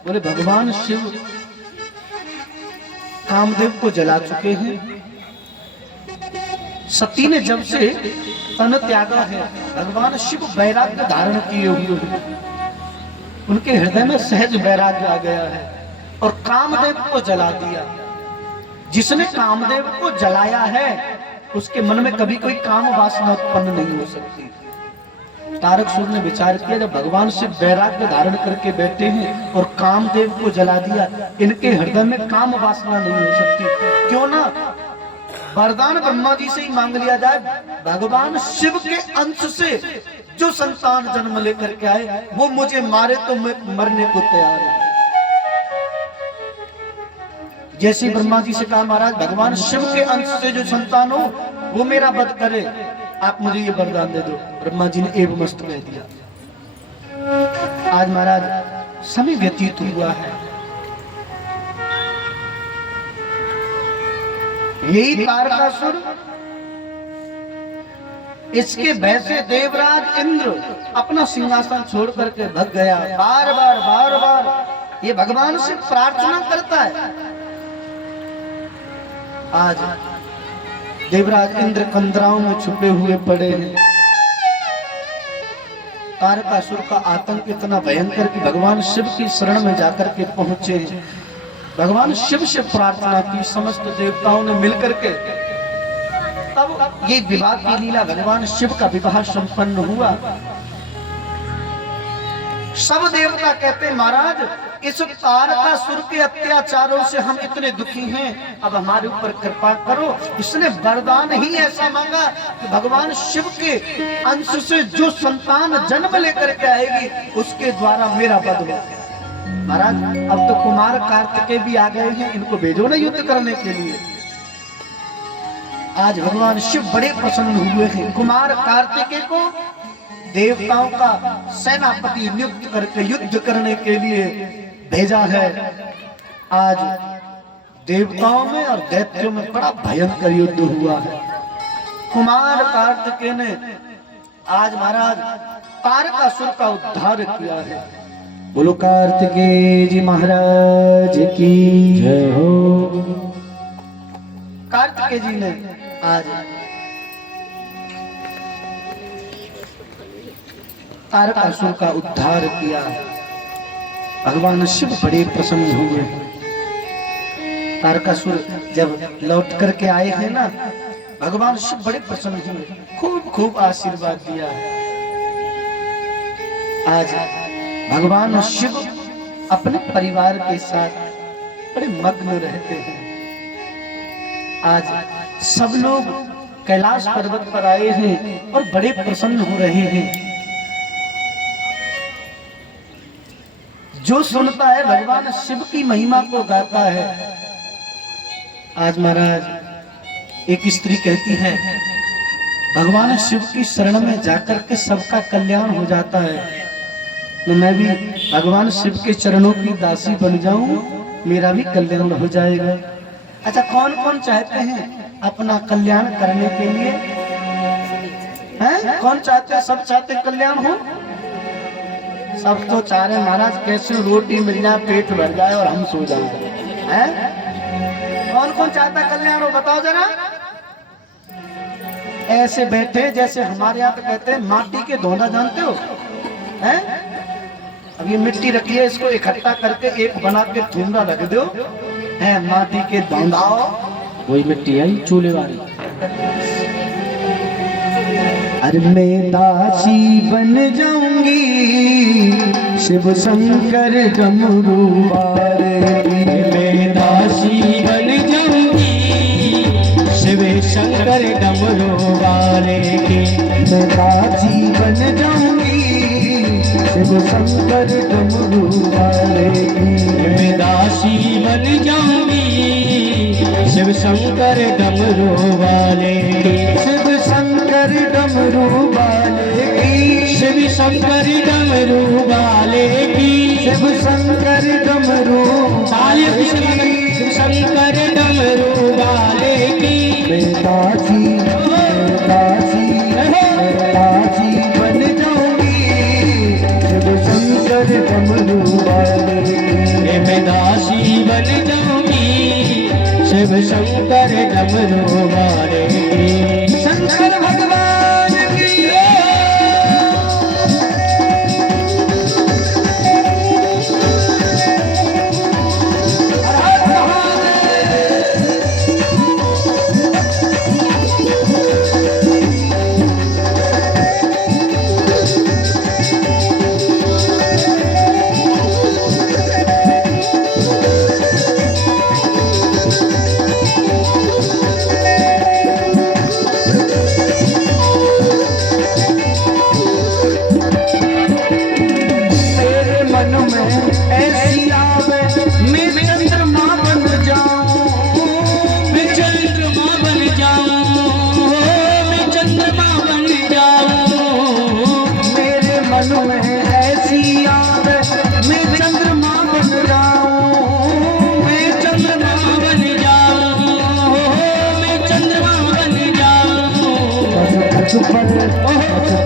बोले भगवान शिव कामदेव को जला चुके हैं, सती ने जब से तन त्यागा है, भगवान शिव वैराग्य धारण किए हुए हैं, उनके हृदय में सहज वैराग्य आ गया है और कामदेव को जला दिया। जिसने कामदेव को जलाया है उसके मन में कभी कोई काम वासना उत्पन्न नहीं हो सकती। तारकासुर ने विचार किया जब भगवान शिव वैराग्य धारण करके बैठे हैं और कामदेव को जला दिया, इनके हृदय में काम वासना नहीं हो सकती, क्यों ना वरदान ब्रह्मा जी से ही मांग लिया जाए। भगवान शिव के अंश से जो संतान जन्म लेकर के आए वो मुझे मारे तो मैं मरने को तैयार हूं। जैसे ब्रह्मा जी से कहा महाराज भगवान शिव के अंश से जो संतान हो वो मेरा वध करे, आप मुझे ये वरदान दे दो। ब्रह्मा जी ने एवं मस्त कह दिया। आज महाराज समय व्यतीत हुआ है, यही तारकासुर इसके भय से देवराज इंद्र अपना सिंहासन छोड़ करके भग गया। बार बार ये भगवान से प्रार्थना करता है। आज देवराज इंद्र कंदराओं में छुपे हुए पड़े हैं। तारकासुर का आतंक इतना भयंकर कि भगवान शिव की शरण में जाकर के पहुंचे। भगवान शिव से प्रार्थना की, समस्त देवताओं ने मिलकर के तब ये विवाह की लीला, भगवान शिव का विवाह संपन्न हुआ। सब देवता कहते महाराज इस तारकासुर के अत्याचारों से हम इतने दुखी हैं, अब हमारे ऊपर कृपा करो। इसने वरदान ही ऐसा मांगा कि भगवान शिव के अंश से जो संतान जन्म लेकर के आएगी उसके द्वारा मेरा वध हो। महाराज अब तो कुमार कार्तिकेय भी आ गए हैं, इनको भेजो ना युद्ध करने के लिए। आज भगवान शिव बड़े प्रसन्न हुए हैं। कुमार कार्तिकेय को देवताओं का सेनापति नियुक्त करके युद्ध करने के लिए भेजा है। आज देवताओं में और दैत्यों में बड़ा भयंकर युद्ध हुआ है। कुमार कार्तिकेय ने आज महाराज तारकासुर का उद्धार किया है। बोलो कार्तिकेय जी महाराज की जय हो। कार्तिकेय जी ने आज तारकासुर का उद्धार किया। भगवान शिव बड़े प्रसन्न हुए। तारकासुर जब लौट करके आए हैं ना, भगवान शिव बड़े प्रसन्न हुए, खूब खूब आशीर्वाद दिया। आज भगवान शिव अपने परिवार के साथ बड़े मग्न रहते हैं। आज सब लोग कैलाश पर्वत पर आए हैं और बड़े प्रसन्न हो रहे हैं। जो सुनता है भगवान शिव की महिमा को गाता है। आज महाराज एक स्त्री कहती है भगवान शिव की शरण में जाकर के सबका कल्याण हो जाता है, तो मैं भी भगवान शिव के चरणों की दासी बन जाऊं, मेरा भी कल्याण हो जाएगा। अच्छा कौन कौन चाहते हैं अपना कल्याण करने के लिए? हैं? कौन चाहते हैं? सब चाहते कल्याण हो? सब तो चाह रहे महाराज कैसे रोटी मिल जाए, पेट भर जाए और हम सो जाए। हैं? कौन कौन चाहता कल्याण हो बताओ जरा। ऐसे बैठे जैसे हमारे यहाँ पे कहते हैं माटी के धोना, जानते हो? हैं? अब ये मिट्टी रखी है, इसको इकट्ठा करके एक बना के धुंधा रख दो, है माटी के धोंदाओ। वही मिट्टी आई चूल्हे वाली। अरे मैं दासी बन जाऊंगी शिव शंकर डमरू वाले। मैं दासी बन जाऊंगी शिव शंकर डमरू वाले की। मैं दासी बन जाऊंगी शिव शंकर डमरू वाले की। मैं दासी बन जाऊंगी शिव शंकर डमरू वाले की। शिव शंकर डमरू वाले की। शिव शंकर डमरू वाले की। शिव शंकर डमरू शिव शंकर डमरू वाले की। मैं दासी बन जाऊंगी शिव शंकर डमरू वाले की। मैं दासी बन जाऊंगी शिव शंकर डमरू वाले की। शंकर भगवान की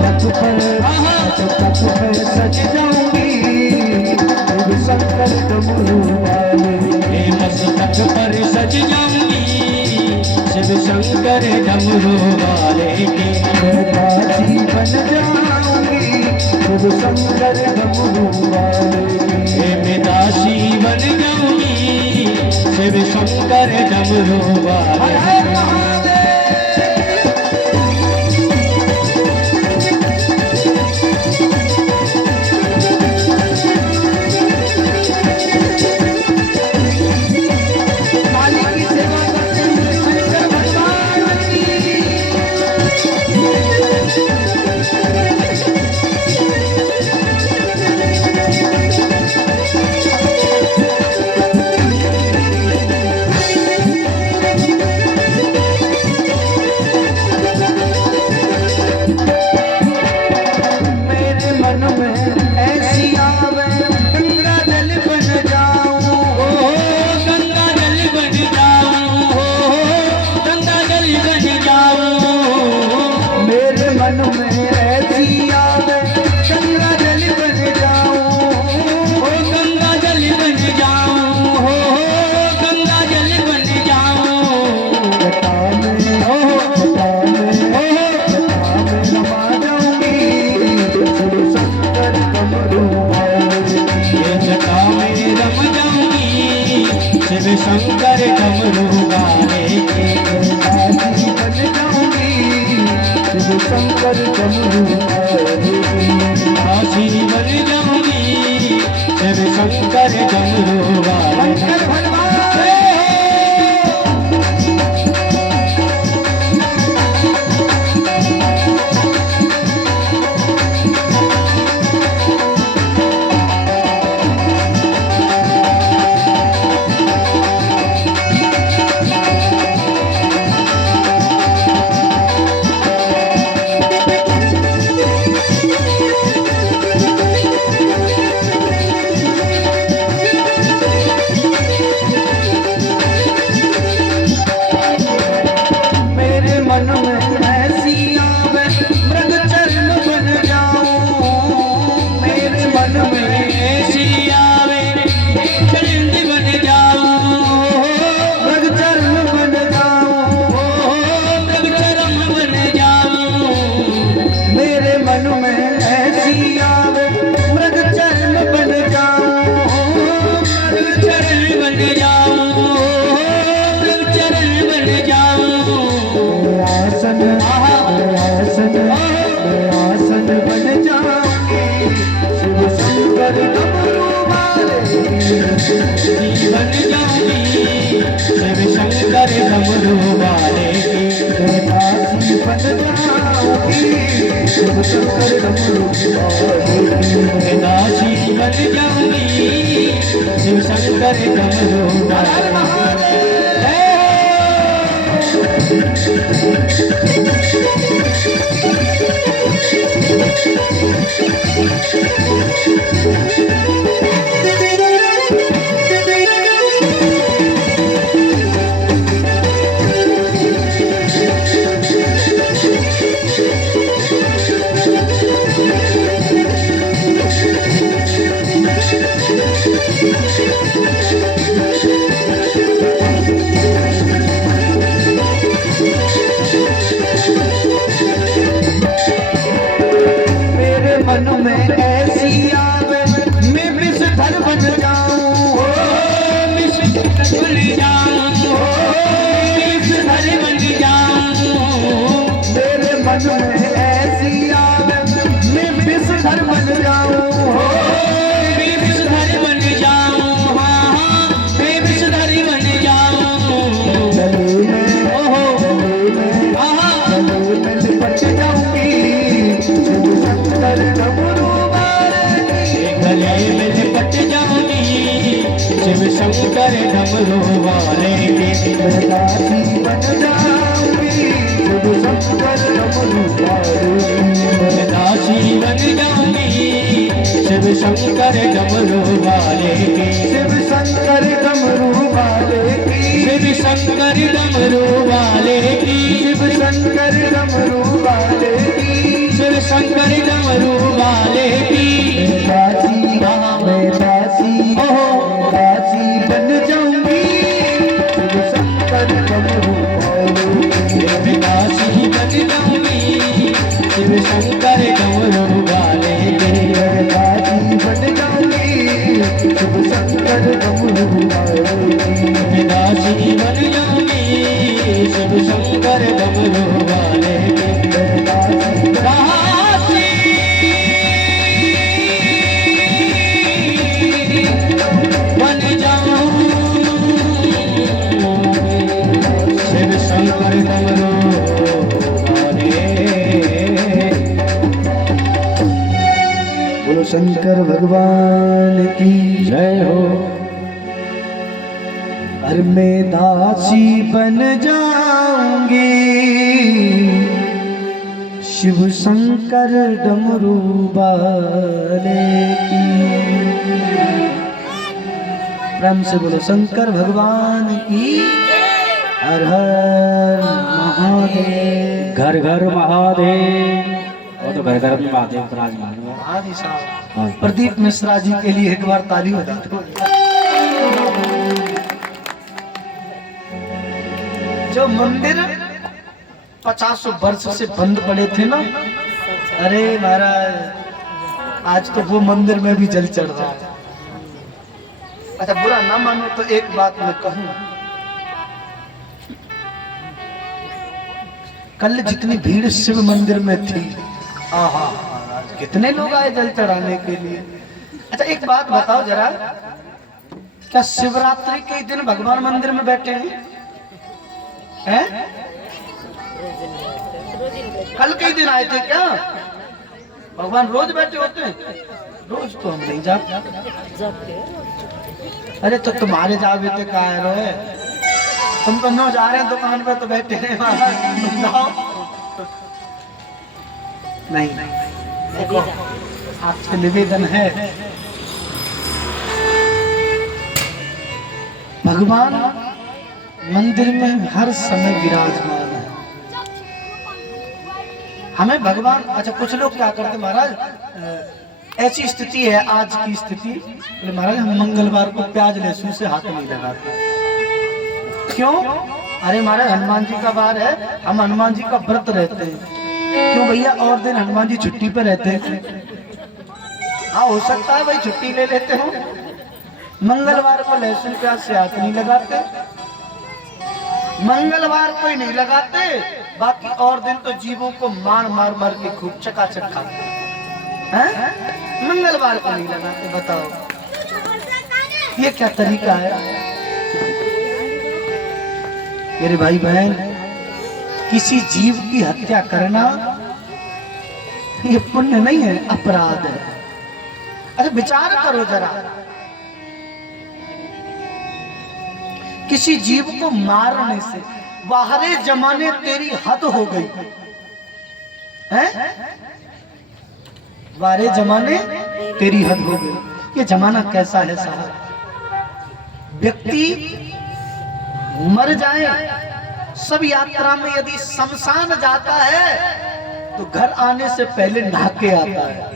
तक पर सज जाऊंगी शिव शंकर डमरू वाले। हे मस्तक पर सज जाऊंगी शिव शंकर डमरू वाले के। मैं दासी बन जाऊंगी शिव शंकर डमरू वाले के। मैं दासी बन जाऊंगी शिव शंकर डमरू वाले के। शिव शंकर डमरू वाले के। दासी बन जाऊंगी शिव शंकर डमरू वाले के। दासी बन जाऊंगी शिव शंकर डमरू वाले के। बन जाऊंगी शिव शंकर डमरू वाले के। दासी बन जाऊंगी शिव शंकर डमरू वाले के। दासी बन जाऊंगी शिव शंकर डमरू वाले मेरे मन में ऐसी आवे मैं विषधर बन जाऊं विषधर बन जाऊं विषधर बन जाऊं। मेरे मन में ऐसी आवे मैं विषधर बन जाऊं विषधर बन जाऊं। हाँ मैं विषधर बन जाऊं। गले में लिपट जाऊंगी शिव शंकर डमरू वाले के। गले में लिपट जाऊंगी शिव शंकर डमरू वाले के। दासी बन जाऊंगी शिव शंकर डमरू वाले के। दासी बन जाऊंगी शिव शंकर डमरू वाले के। शिव शंकर डमरू वाले की। शिव शंकर डमरू वाले की। शिव शंकर डमरू वाले की। शिव शंकर बोलो शंकर भगवान की जय हो। हर में दासी बन जाऊंगी शिव शंकर डमरू वाले की। प्रेम से बोलो शंकर भगवान की। हर हर महादेव। घर घर महादेव। वो तो घर घर में महादेव विराजमान है। हाँ जी साहब। प्रदीप मिश्रा जी के लिए एक बार ताली हो जाती। जो मंदिर 50 वर्ष से बंद पड़े थे ना, अरे महाराज आज तो वो मंदिर में भी जल चढ़ रहा है। अच्छा बुरा ना मानो तो एक बात मैं कहूं, कल जितनी भीड़ शिव मंदिर में थी, आहा कितने लोग आए जल चढ़ाने के लिए। अच्छा एक बात बताओ जरा, क्या शिवरात्रि के दिन भगवान मंदिर में बैठे हैं? कल के दिन आए थे क्या? भगवान रोज बैठे होते हैं? रोज तो हम नहीं जाते। अरे तो तुम्हारे जावे थे कहा है, तुम तो नो जा रहे हैं दुकान पे तो बैठे हैं तुम जाओ। नहीं देखो आपसे निवेदन है, भगवान मंदिर में हर समय विराजमान है। हमें भगवान, अच्छा कुछ लोग क्या करते महाराज, ऐसी स्थिति है आज की स्थिति, महाराज हम मंगलवार को प्याज लहसुन से हाथ नहीं लगाते। क्यों? अरे महाराज हनुमान जी का वार है, हम हनुमान जी का व्रत रहते हैं। क्यों भैया? और दिन हनुमान जी छुट्टी पे रहते हैं। हाँ हो सकता है भाई छुट्टी ले लेते हो। मंगलवार को लहसुन प्याज से हाथ नहीं लगाते, मंगलवार को ही नहीं लगाते, बाकी और दिन तो जीवों को मार मार मार के खूब चकाचक खाते हैं। मंगलवार को नहीं लगाते, बताओ ये क्या तरीका है? मेरे भाई बहन, किसी जीव की हत्या करना ये पुण्य नहीं है, अपराध है। अच्छा विचार करो जरा, किसी जीव को मारने से बाहरे जमाने तेरी हद हो गई है, बाहरे जमाने तेरी हद हो गई। ये जमाना कैसा है साहब? व्यक्ति मर जाए, सब यात्रा में यदि शमशान जाता है तो घर आने से पहले नहा के आता है।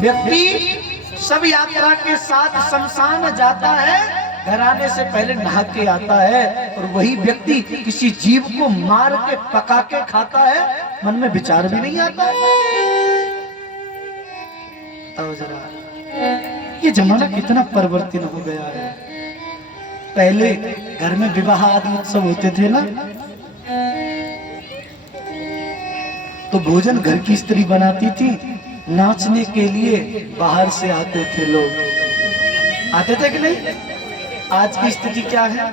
व्यक्ति सब यात्रा के साथ शमशान जाता है, घर आने से पहले नहा के आता है। और वही व्यक्ति किसी जीव को मार के पका के खाता है, मन में विचार भी नहीं आता है। तो जरा ये जमाना कितना परिवर्तन हो गया है। पहले घर में विवाह आदि उत्सव होते थे ना, तो भोजन घर की स्त्री बनाती थी, नाचने के लिए बाहर से आते थे लोग। आते थे कि नहीं? आज की स्थिति क्या है?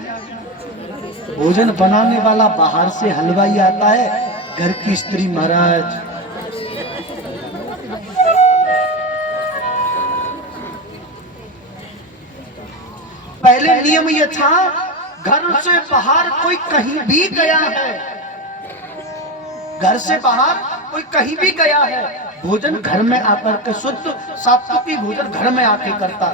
भोजन बनाने वाला बाहर से हलवाई आता है, घर की स्त्री महाराज पहले नियम यह था, घर से बाहर कोई कहीं भी गया है, घर से बाहर कोई कहीं भी गया है, भोजन घर में आकर के शुद्ध सात्विक भोजन घर में आके करता,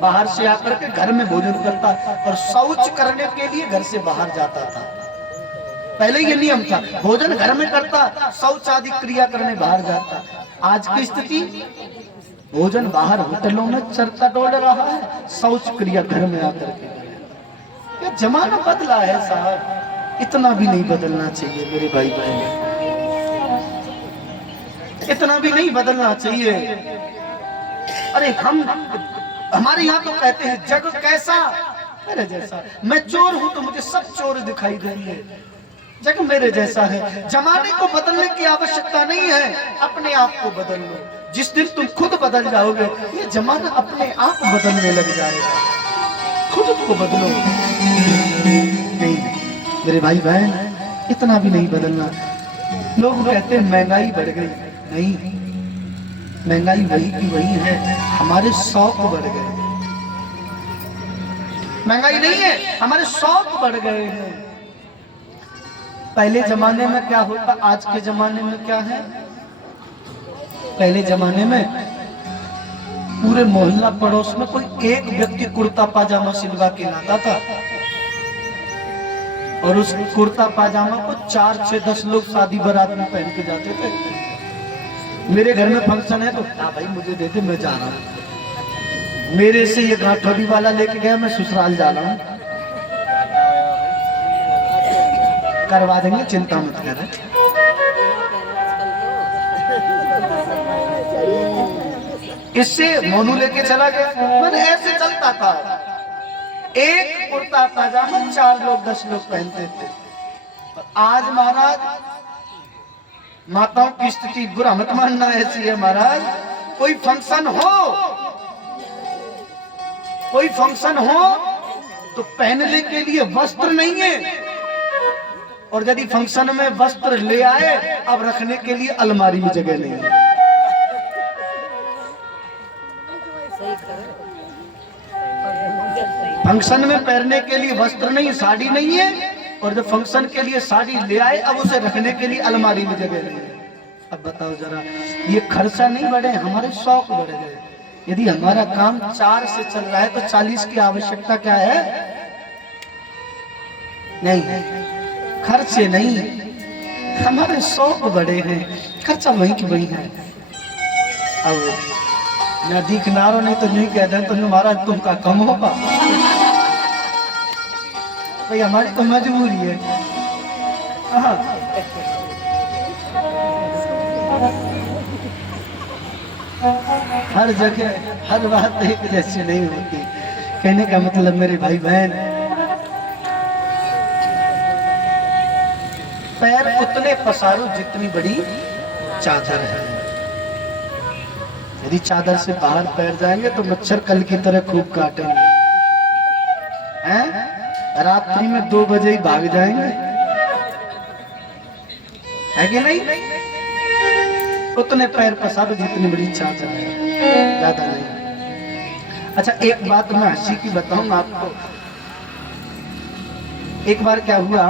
बाहर से आकर के घर में भोजन करता, और शौच करने के लिए घर से बाहर जाता था। पहले ये नियम था, भोजन घर में करता, शौच आदि क्रिया करने बाहर जाता। आज की स्थिति, भोजन बाहर होटलों में चलता डोल रहा है, शौच क्रिया घर में आकर के। ये जमाना बदला है साहब, इतना भी नहीं बदलना चाहिए मेरे भाई बहन, इतना भी नहीं बदलना चाहिए। अरे हमारे यहाँ तो कहते हैं जग कैसा मेरे जैसा, मैं चोर हूं तो मुझे सब चोर दिखाई देंगे, जग मेरे जैसा है। जमाने को बदलने की आवश्यकता नहीं है, अपने आप को बदल लो। जिस दिन तुम खुद बदल जाओगे, ये जमाना अपने आप बदलने लग जाएगा। खुद को बदलो। नहीं मेरे भाई बहन, इतना भी नहीं बदलना। लोग कहते हैं महंगाई बढ़ गई, नहीं, महंगाई वही की वही है, हमारे शौक बढ़ गए। महंगाई नहीं है, हमारे शौक बढ़ गए हैं। पहले जमाने में क्या होता, आज के जमाने में क्या है? पहले जमाने में पूरे मोहल्ला पड़ोस में कोई एक व्यक्ति कुर्ता पाजामा सिलवा के लाता था और उस कुर्ता पाजामा को 4 6 10 लोग शादी बारात में पहन के जाते थे। मेरे घर में फंक्शन है तो हाँ भाई मुझे दे दे, मैं जा रहा हूँ। मेरे से ये गांठौड़ी वाला लेके गया, मैं ससुराल जा रहा हूँ, करवा देंगे, चिंता मत कर। इससे मोनू लेके चला गया। मैंने ऐसे चलता था, एक कुर्ता पाजामा 4 लोग 10 लोग पहनते थे। आज महाराज माताओं की स्थिति बुरा मत मानना, ऐसी है महाराज। कोई फंक्शन हो तो पहनने के लिए वस्त्र नहीं है, और यदि फंक्शन में वस्त्र ले आए, अब रखने के लिए अलमारी में जगह नहीं है। फंक्शन में पहनने के लिए वस्त्र नहीं, साड़ी नहीं है, और जब फंक्शन के लिए साड़ी ले आए, अब उसे रखने के लिए अलमारी में जगह नहीं है। अब बताओ जरा, ये खर्चा नहीं बढ़े, हमारे शौक बढ़ गए। यदि हमारा काम 4 से चल रहा है तो 40 की आवश्यकता क्या है? नहीं, खर्चे नहीं, हमारे शौक बड़े हैं, खर्चा वही की वही है। अब नदी किनारों नहीं तो नहीं कहते तो महाराज तुमका कम होगा भाई, हमारी तो मजबूरी है। हाँ, हर जगह हर बात एक जैसी नहीं होती। कहने का मतलब मेरे भाई बहन, पैर उतने पसारो जितनी बड़ी चादर है। यदि चादर से बाहर पैर जाएंगे तो मच्छर कल की तरह खूब काटेंगे, हैं? रात्रि में 2 बजे ही भाग जाएंगे, है कि नहीं? उतने पैर पसारो जितनी बड़ी चादर है, ज्यादा नहीं। अच्छा, एक बात मैं हंसी की बताऊं आपको। एक बार क्या हुआ,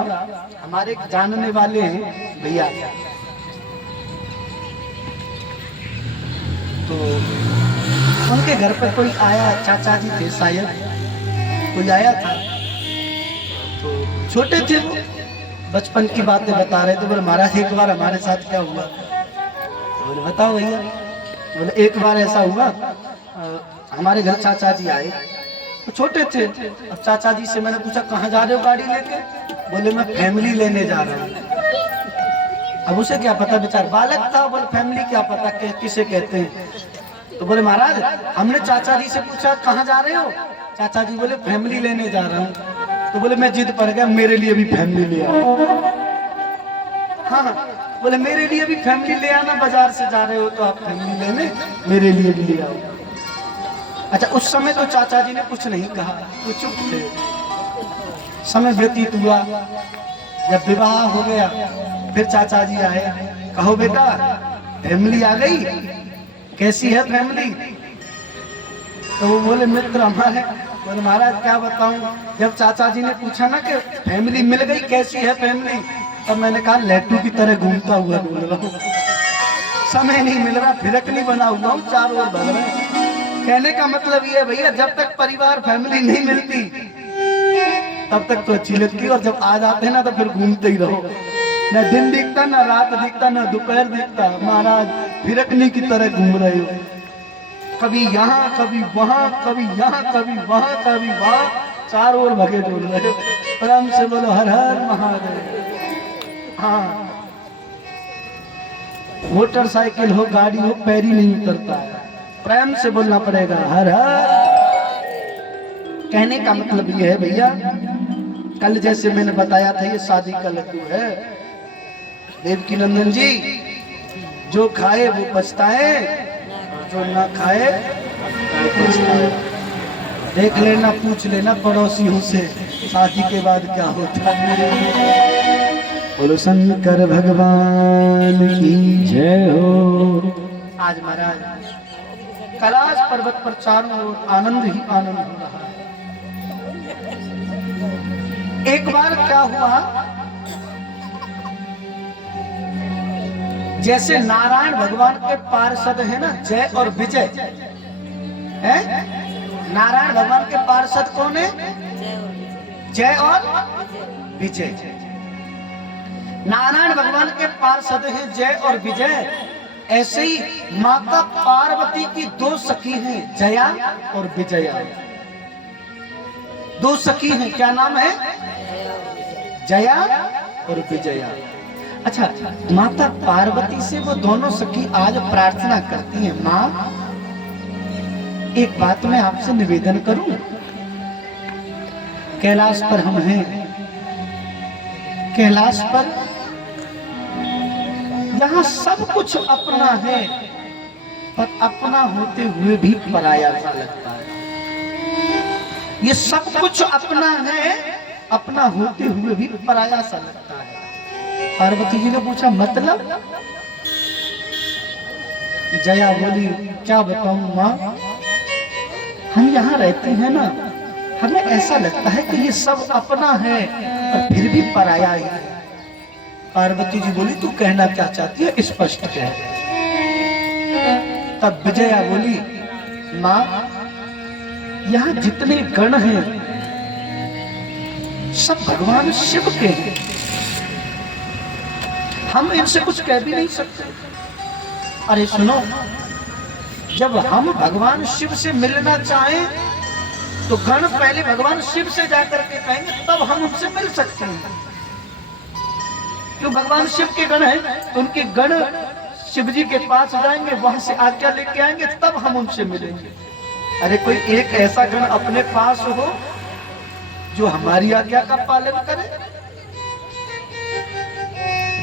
हमारे जानने वाले भैया, तो उनके घर पर कोई आया, चाचा जी थे शायद, कोई आया था, तो छोटे थे वो, बचपन की बातें बता रहे थे। बोले महाराज एक बार हमारे साथ क्या हुआ? बोले बताओ भैया। बोले एक बार ऐसा हुआ, हमारे घर चाचा जी आए, तो छोटे थे। अब चाचा जी से मैंने पूछा कहाँ जा रहे हो गाड़ी लेके? बोले मैं फैमिली लेने जा रहा हूँ। अब उसे क्या पता, बेचारा बालक था। बोले फैमिली क्या पता किसे कहते हैं? तो बोले महाराज हमने चाचा जी से पूछा कहाँ जा रहे हो? चाचा जी बोले फैमिली लेने जा रहा हूँ। तो बोले मैं जिद पड़ गया, मेरे लिए भी फैमिली ले आओ। हाँ, बोले मेरे लिए भी फैमिली ले आना, बाजार से जा रहे हो तो आप फैमिली लेने, मेरे लिए भी ले आओ। अच्छा, उस समय तो चाचा जी ने कुछ नहीं कहा, वो चुप थे। समय व्यतीत हुआ, जब विवाह हो गया फिर चाचा जी आए, कहो बेटा फैमिली आ गई, कैसी है फैमिली? तो वो बोले मित्र हमारे। बोले महाराज क्या बताऊं, जब चाचा जी ने पूछा ना कि फैमिली मिल गई, कैसी है फैमिली, तब मैंने कहा लैटू की तरह घूमता हुआ ढूंढ रहा हूँ, समय नहीं मिल रहा, फिरक नहीं बना हुआ हूँ, चारों ओर भग रहे हैं। कहने का मतलब ये है भैया, जब तक परिवार फैमिली नहीं मिलती तब तक तो अच्छी लगती, और जब आ जाते हैं ना तो फिर घूमते ही रहो, न दिन दिखता, न रात दिखता, न दोपहर दिखता। महाराज फिरकनी की तरह घूम रहे हो, कभी यहाँ कभी वहाँ, कभी यहाँ कभी वहाँ, कभी वहाँ, चारों ओर भगे डोल रहे हो। प्रेम से बोलो हर हर महादेव। हाँ, मोटरसाइकिल हो गाड़ी हो पैरी नहीं उतरता है, प्रेम से बोलना पड़ेगा हर हर। कहने का मतलब ये है भैया, कल जैसे मैंने बताया था ये शादी का लड्डू है। देवकी नंदन जी, जो खाए वो पछताए, जो ना खाए वो पछताए। देख लेना, पूछ लेना पड़ोसियों से शादी के बाद क्या होता है। बोलो शंकर भगवान की जय हो। आज महाराज कैलाश पर्वत पर चारों ओर आनंद ही आनंद हो रहा है। एक बार क्या हुआ, जैसे नारायण भगवान के पार्षद है ना जय और विजय है। नारायण भगवान के पार्षद कौन है? जय और विजय। नारायण भगवान के पार्षद हैं जय और विजय। ऐसे ही माता पार्वती की दो सखी हैं, जया और विजया। दो सखी हैं, क्या नाम है? जया और विजया। अच्छा, माता पार्वती से वो दोनों सखी आज प्रार्थना करती हैं, माँ एक बात मैं आपसे निवेदन करूं। कैलाश पर हम हैं, कैलाश पर यहाँ सब कुछ अपना है, पर अपना होते हुए भी पराया सा लगता है। ये सब कुछ अपना है, अपना होते हुए भी पराया सा लगता है। पार्वती जी ने पूछा मतलब? जया बोली क्या बताऊं माँ, हम यहाँ रहते हैं ना, हमें ऐसा लगता है कि ये सब अपना है और फिर भी पराया है। पार्वती जी बोली तू कहना क्या चाहती है, स्पष्ट कह। तब विजया बोली माँ यहाँ जितने गण हैं सब भगवान शिव के हैं, हम इनसे कुछ कह भी नहीं सकते। अरे सुनो, जब हम भगवान शिव से मिलना चाहें तो गण पहले भगवान शिव से जाकर के कहेंगे, तब हम उनसे मिल सकते हैं। क्यों? भगवान शिव के गण हैं तो उनके गण शिव जी के पास जाएंगे, वहां से आज्ञा लेके आएंगे, तब हम उनसे मिलेंगे। अरे कोई एक ऐसा गण अपने पास हो जो हमारी आज्ञा का पालन करे।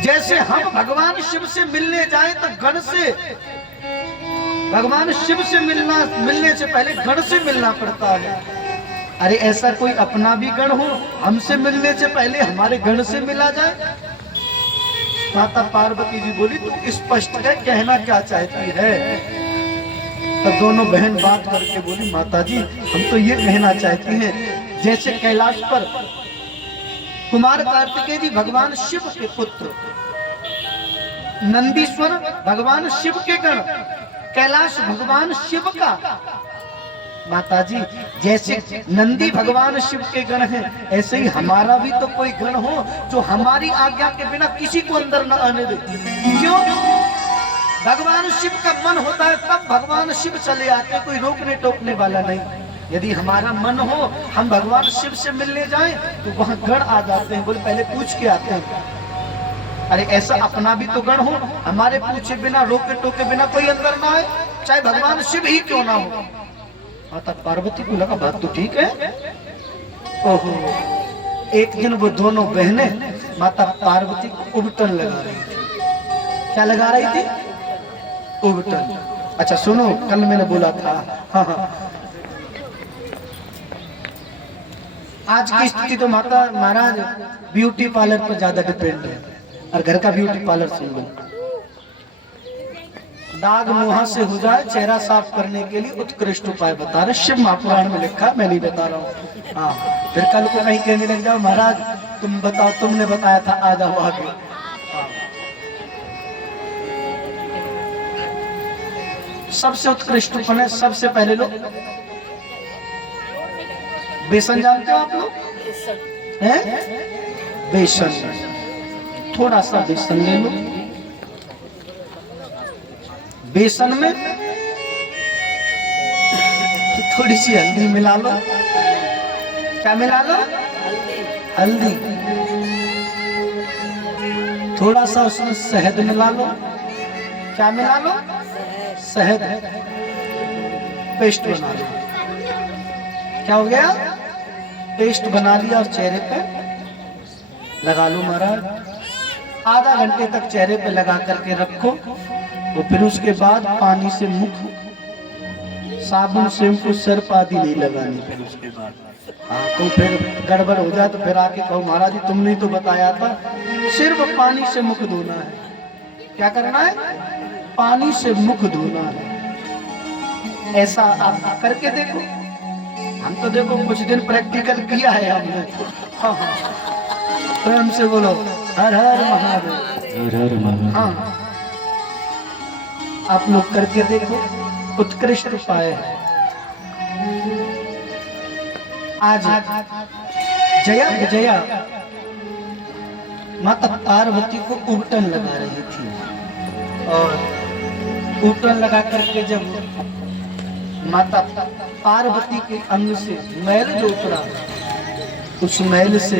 जैसे हम भगवान शिव से मिलने जाएं तो गण से, भगवान शिव से मिलने से पहले गण से मिलना पड़ता है। अरे ऐसा कोई अपना भी गण हो, हमसे मिलने से पहले हमारे गण से मिला जाए। माता पार्वती जी बोली तू स्पष्ट है, कहना क्या चाहती है? तब दोनों बहन बात करके बोली माता जी हम तो ये कहना चाहती हैं, जैसे कैलाश पर कुमार कार्तिकेय जी भगवान शिव के पुत्र, नंदीश्वर भगवान शिव के गण, कैलाश भगवान शिव का। माता जी जैसे नंदी भगवान शिव के गण हैं, ऐसे ही हमारा भी तो कोई गण हो जो हमारी आज्ञा के बिना किसी को अंदर न आने दे। क्यों? भगवान शिव का मन होता है तब भगवान शिव चले आते हैं, कोई रोकने टोकने वाला नहीं। यदि हमारा मन हो हम भगवान शिव से मिलने जाएं तो वहां गण आ जाते हैं, बोले पहले पूछ के आते हैं। अरे ऐसा अपना भी तो गण हो, हमारे पूछे बिना रोके टोके बिना कोई अंदर ना आए, चाहे भगवान शिव ही क्यों ना हो। माता पार्वती को लगा बात तो ठीक है। ओहो, एक दिन वो दोनों बहनें माता पार्वती को उबटन लगा रही थी। क्या लगा रही थी? उबटन। अच्छा सुनो, कल मैंने बोला था, हाँ हाँ, आज की स्थिति तो माता महाराज ब्यूटी पार्लर पर ज्यादा डिपेंड है, और घर का ब्यूटी पार्लर सुन लो। दाग मुहा से हो जाए चेहरा साफ करने के लिए उत्कृष्ट उपाय बता रहे, शिव महापुराण में लिखा, मैं नहीं बता रहा हूँ। हाँ, फिर कल को कहीं कहने लग जाओ महाराज तुम बताओ, तुमने बताया था, आ जाओ आगे। सबसे उत्कृष्ट उपाय सबसे पहले लो बेसन, जानते हो आप लोग? हैं? बेसन, थोड़ा सा बेसन ले लो, बेसन में थोड़ी सी हल्दी मिला लो। क्या मिला लो? हल्दी। थोड़ा सा उसमें शहद मिला लो। क्या मिला लो? शहद। पेस्ट बना लो। क्या हो गया? पेस्ट बना लिया और चेहरे पे लगा लो महाराज। आधा घंटे तक चेहरे पे लगा करके रखो, तो फिर उसके बाद पानी से मुख, साबुन शैम्पू सर्फ आदि नहीं लगानी। फिर उसके बाद हाँ तो फिर गड़बड़ हो जाए तो फिर आके कहो महाराज जी तुमने तो बताया था सिर्फ पानी से मुख धोना है। क्या करना है? पानी से मुख धोना है। ऐसा आप करके देखो। हम तो देखो कुछ दिन प्रैक्टिकल किया है हमने। हाँ हाँ प्रेम से बोलो हर हर महादेव। हर हर महादेव। हाँ आप लोग करके देखो, उत्कृष्ट उपाय है। आज जया विजया माता पार्वती को उबटन लगा रही थी और उबटन लगा करके जब माता पार्वती के अंग से मैल जो उतरा उस मैल से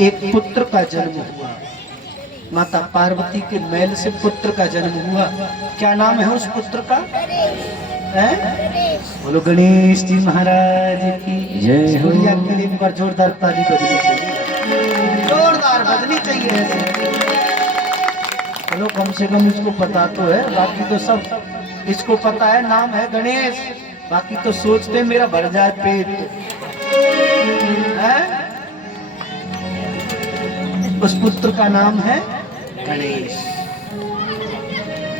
एक पुत्र का जन्म हुआ। माता पार्वती के मैल से पुत्र का जन्म हुआ। क्या नाम है उस पुत्र का? बोलो गणेश जी महाराज की जय हो। के लिए एक बार जोरदार ताली बजनी चाहिए, जोरदार बजनी चाहिए ऐसे। चलो कम से कम इसको पता तो है, बाकी तो सब इसको पता है नाम है गणेश, बाकी तो सोचते मेरा भर जाए पेट है। उस पुत्र का नाम है गणेश।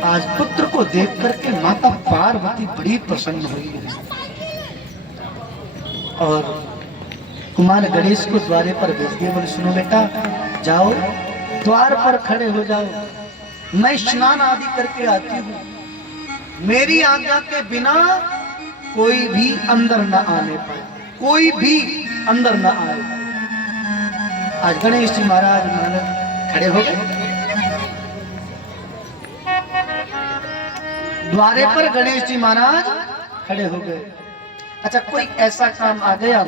आज पुत्र को देख करके माता पार्वती बड़ी प्रसन्न हुई है और कुमार गणेश को द्वारे पर भेज दिए। बोले सुनो बेटा जाओ द्वार पर खड़े हो जाओ, मैं स्नान आदि करके आती हूँ, मेरी आज्ञा के बिना कोई भी अंदर न आने पाए, कोई भी अंदर न आए। आज गणेश जी महाराज खड़े हो गए द्वारे पर, गणेश जी महाराज खड़े हो गए। अच्छा कोई ऐसा काम आ गया,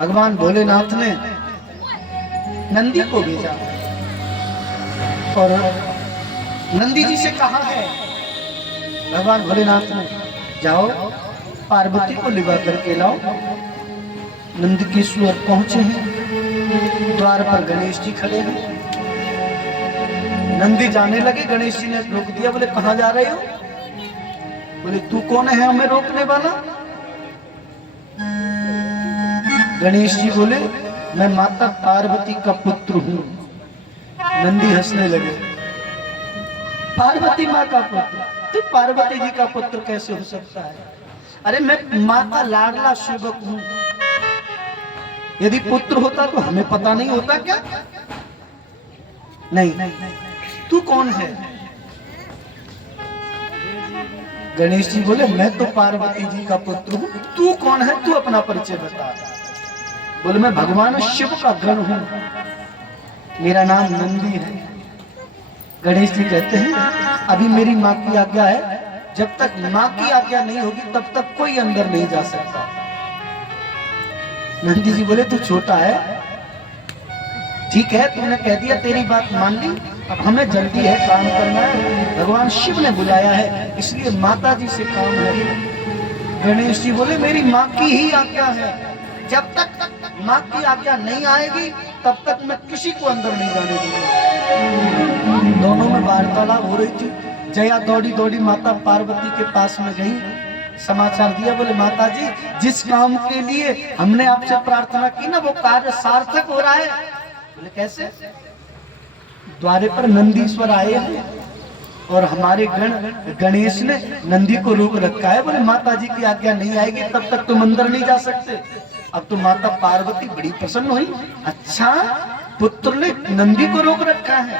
भगवान भोलेनाथ ने नंदी को भेजा और नंदी जी से कहा है भगवान भोलेनाथ ने जाओ पार्वती को लिवा करके लाओ। नंदकिशोर पहुंचे हैं, द्वार पर गणेश जी खड़े हैं। नंदी जाने लगे, गणेश जी ने रोक दिया। बोले कहां जा रहे हो? बोले तू कौन है हमें रोकने वाला? गणेश जी बोले मैं माता पार्वती का पुत्र हूं। नंदी हंसने लगे, पार्वती माँ का पुत्र? तू पार्वती जी का पुत्र कैसे हो सकता है? अरे मैं माँ का लाडला सेवक हूं, यदि पुत्र होता तो हमें पता नहीं होता क्या? नहीं, तू कौन है? गणेश जी बोले मैं तो पार्वती जी का पुत्र हूं, तू कौन है? तू अपना परिचय बता। बोले मैं भगवान शिव का गण हूं, मेरा नाम नंदी है। गणेश जी कहते हैं अभी मेरी माँ की आज्ञा है, जब तक माँ की आज्ञा नहीं होगी तब तक कोई अंदर नहीं जा सकता। नंदी जी बोले तू छोटा है, ठीक है तूने कह दिया, तेरी बात मान ली, अब हमें जल्दी है, काम करना है, भगवान शिव ने बुलाया है इसलिए माता जी से काम है। गणेश जी बोले मेरी माँ की ही आज्ञा है, जब तक माँ की आज्ञा नहीं आएगी तब तक मैं किसी को अंदर नहीं जाने दूंगा। दोनों में वार्तालाप हो रही थी। जया दौड़ी दौड़ी माता पार्वती के पास में गई, समाचार दिया। बोले माता जी जिस काम के लिए हमने आपसे प्रार्थना की ना वो कार्य सार्थक हो रहा है। बोले कैसे? द्वारे पर नंदीश्वर आए हैं और हमारे गणेश ने नंदी को रोक रखा है। बोले माता जी की आज्ञा नहीं आएगी तब तक तुम अंदर नहीं जा सकते। अब तो माता पार्वती बड़ी प्रसन्न हुई, अच्छा पुत्र ने नंदी को रोक रखा है,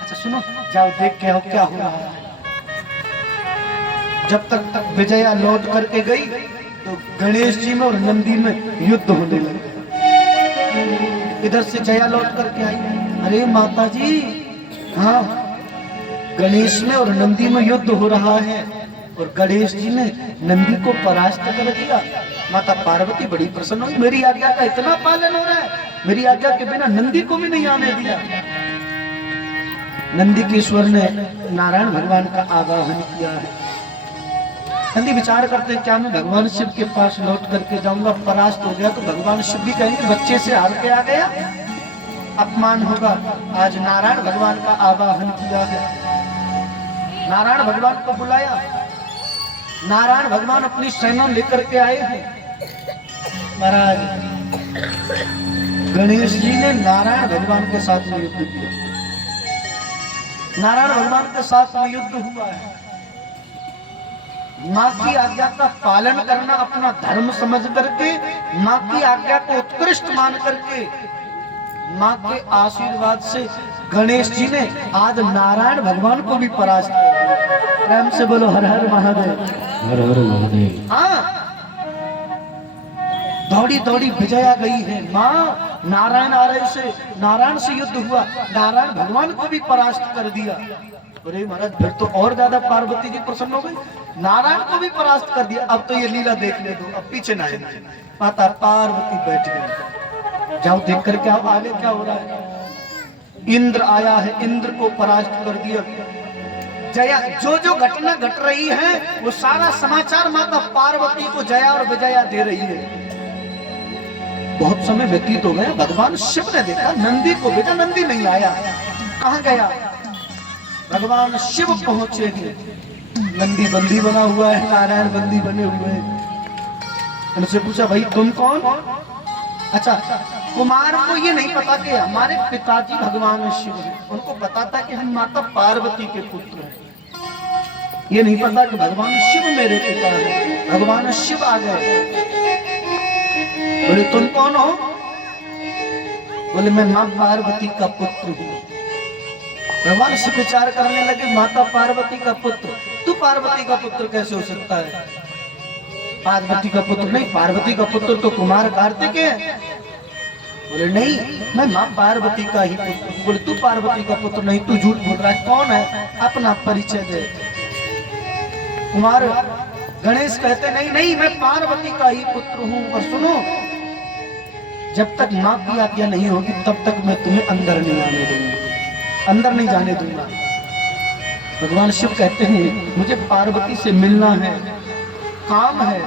अच्छा सुनो जाओ देख के आओ क्या हो रहा है। जब तक विजया लौट करके गई तो गणेश जी में और नंदी में युद्ध होने लगा। इधर से जया लौट करके आई, अरे माता जी हाँ गणेश में और नंदी में युद्ध हो रहा है और गणेश जी ने नंदी को परास्त कर दिया। माता पार्वती बड़ी प्रसन्न हुई, मेरी आज्ञा का इतना पालन हो रहा है, मेरी आज्ञा के बिना नंदी को भी नहीं आने दिया। नंदीकेश्वर ने नारायण भगवान का आवाहन किया है। नंदी विचार करते हैं क्या मैं भगवान शिव के पास लौट करके जाऊंगा, परास्त हो गया तो भगवान शिव भी कहेंगे बच्चे से हार के आ गया, अपमान होगा। आज नारायण भगवान का आवाहन किया है, नारायण भगवान को बुलाया। नारायण भगवान अपनी सेना लेकर के आए हैं। महाराज गणेश जी ने नारायण भगवान के साथ में युद्ध किया। नारायण भगवान के साथ में युद्ध हुआ है। माँ की आज्ञा का पालन करना अपना धर्म समझ करके, माँ की आज्ञा को उत्कृष्ट मान करके, माँ के आशीर्वाद से गणेश जी ने आज नारायण भगवान को भी परास्त कर दिया। प्रेम से बोलो हर हर महादेव। हर हर महादेव। हाँ, दौड़ी दौड़ी विजया गई है माँ। नारायण से युद्ध हुआ, नारायण भगवान को भी परास्त कर दिया। अरे महाराज, फिर तो और ज्यादा पार्वती जी प्रसन्न हो गई, नारायण को भी परास्त कर दिया। अब तो ये लीला देखने दो, अब पीछे ना है। माता पार्वती बैठ गई। जाओ देख कर क्या आगे क्या हो रहा है। इंद्र आया है, इंद्र को परास्त कर दिया। जया, जो जो घटना घट रही है वो सारा समाचार माता पार्वती को जया और विजया दे रही है। बहुत समय व्यतीत हो गया, भगवान शिव ने देखा नंदी को भेजा, नंदी नहीं आया। कहाँ गया? भगवान शिव पहुंचे हैं। नंदी बंदी बना हुआ है, नारायण बंदी बने हुए हैं। उनसे पूछा, भाई तुम कौन? अच्छा, कुमार को ये नहीं पता कि हमारे पिताजी भगवान शिव हैं। उनको पता था कि हम माता पार्वती के पुत्र हैं। ये नहीं पता कि भगवान शिव मेरे पिता हैं। भगवान शिव आ गए। बोले तुम कौन हो? बोले मैं माँ पार्वती का पुत्र हूँ। भगवान शिव विचार करने लगे, माता पार्वती का पुत्र, तू पार्वती का पुत्र कैसे हो सकता है? पार्वती का पुत्र नहीं, पार्वती का पुत्र तो कुमार कार्तिक है। बोले नहीं, मैं माँ पार्वती का ही पुत्र हूँ। बोले तू पार्वती का पुत्र नहीं, तू झूठ बोल रहा है। कौन है? अपना परिचय दे। कुमार गणेश कहते नहीं नहीं, मैं पार्वती का ही पुत्र हूँ। और सुनो, जब तक माँ की आज्ञा नहीं होगी तब तक मैं तुम्हें अंदर नहीं आने दूंगा, अंदर नहीं जाने दूंगा। भगवान शिव कहते हैं मुझे पार्वती से मिलना है, काम है।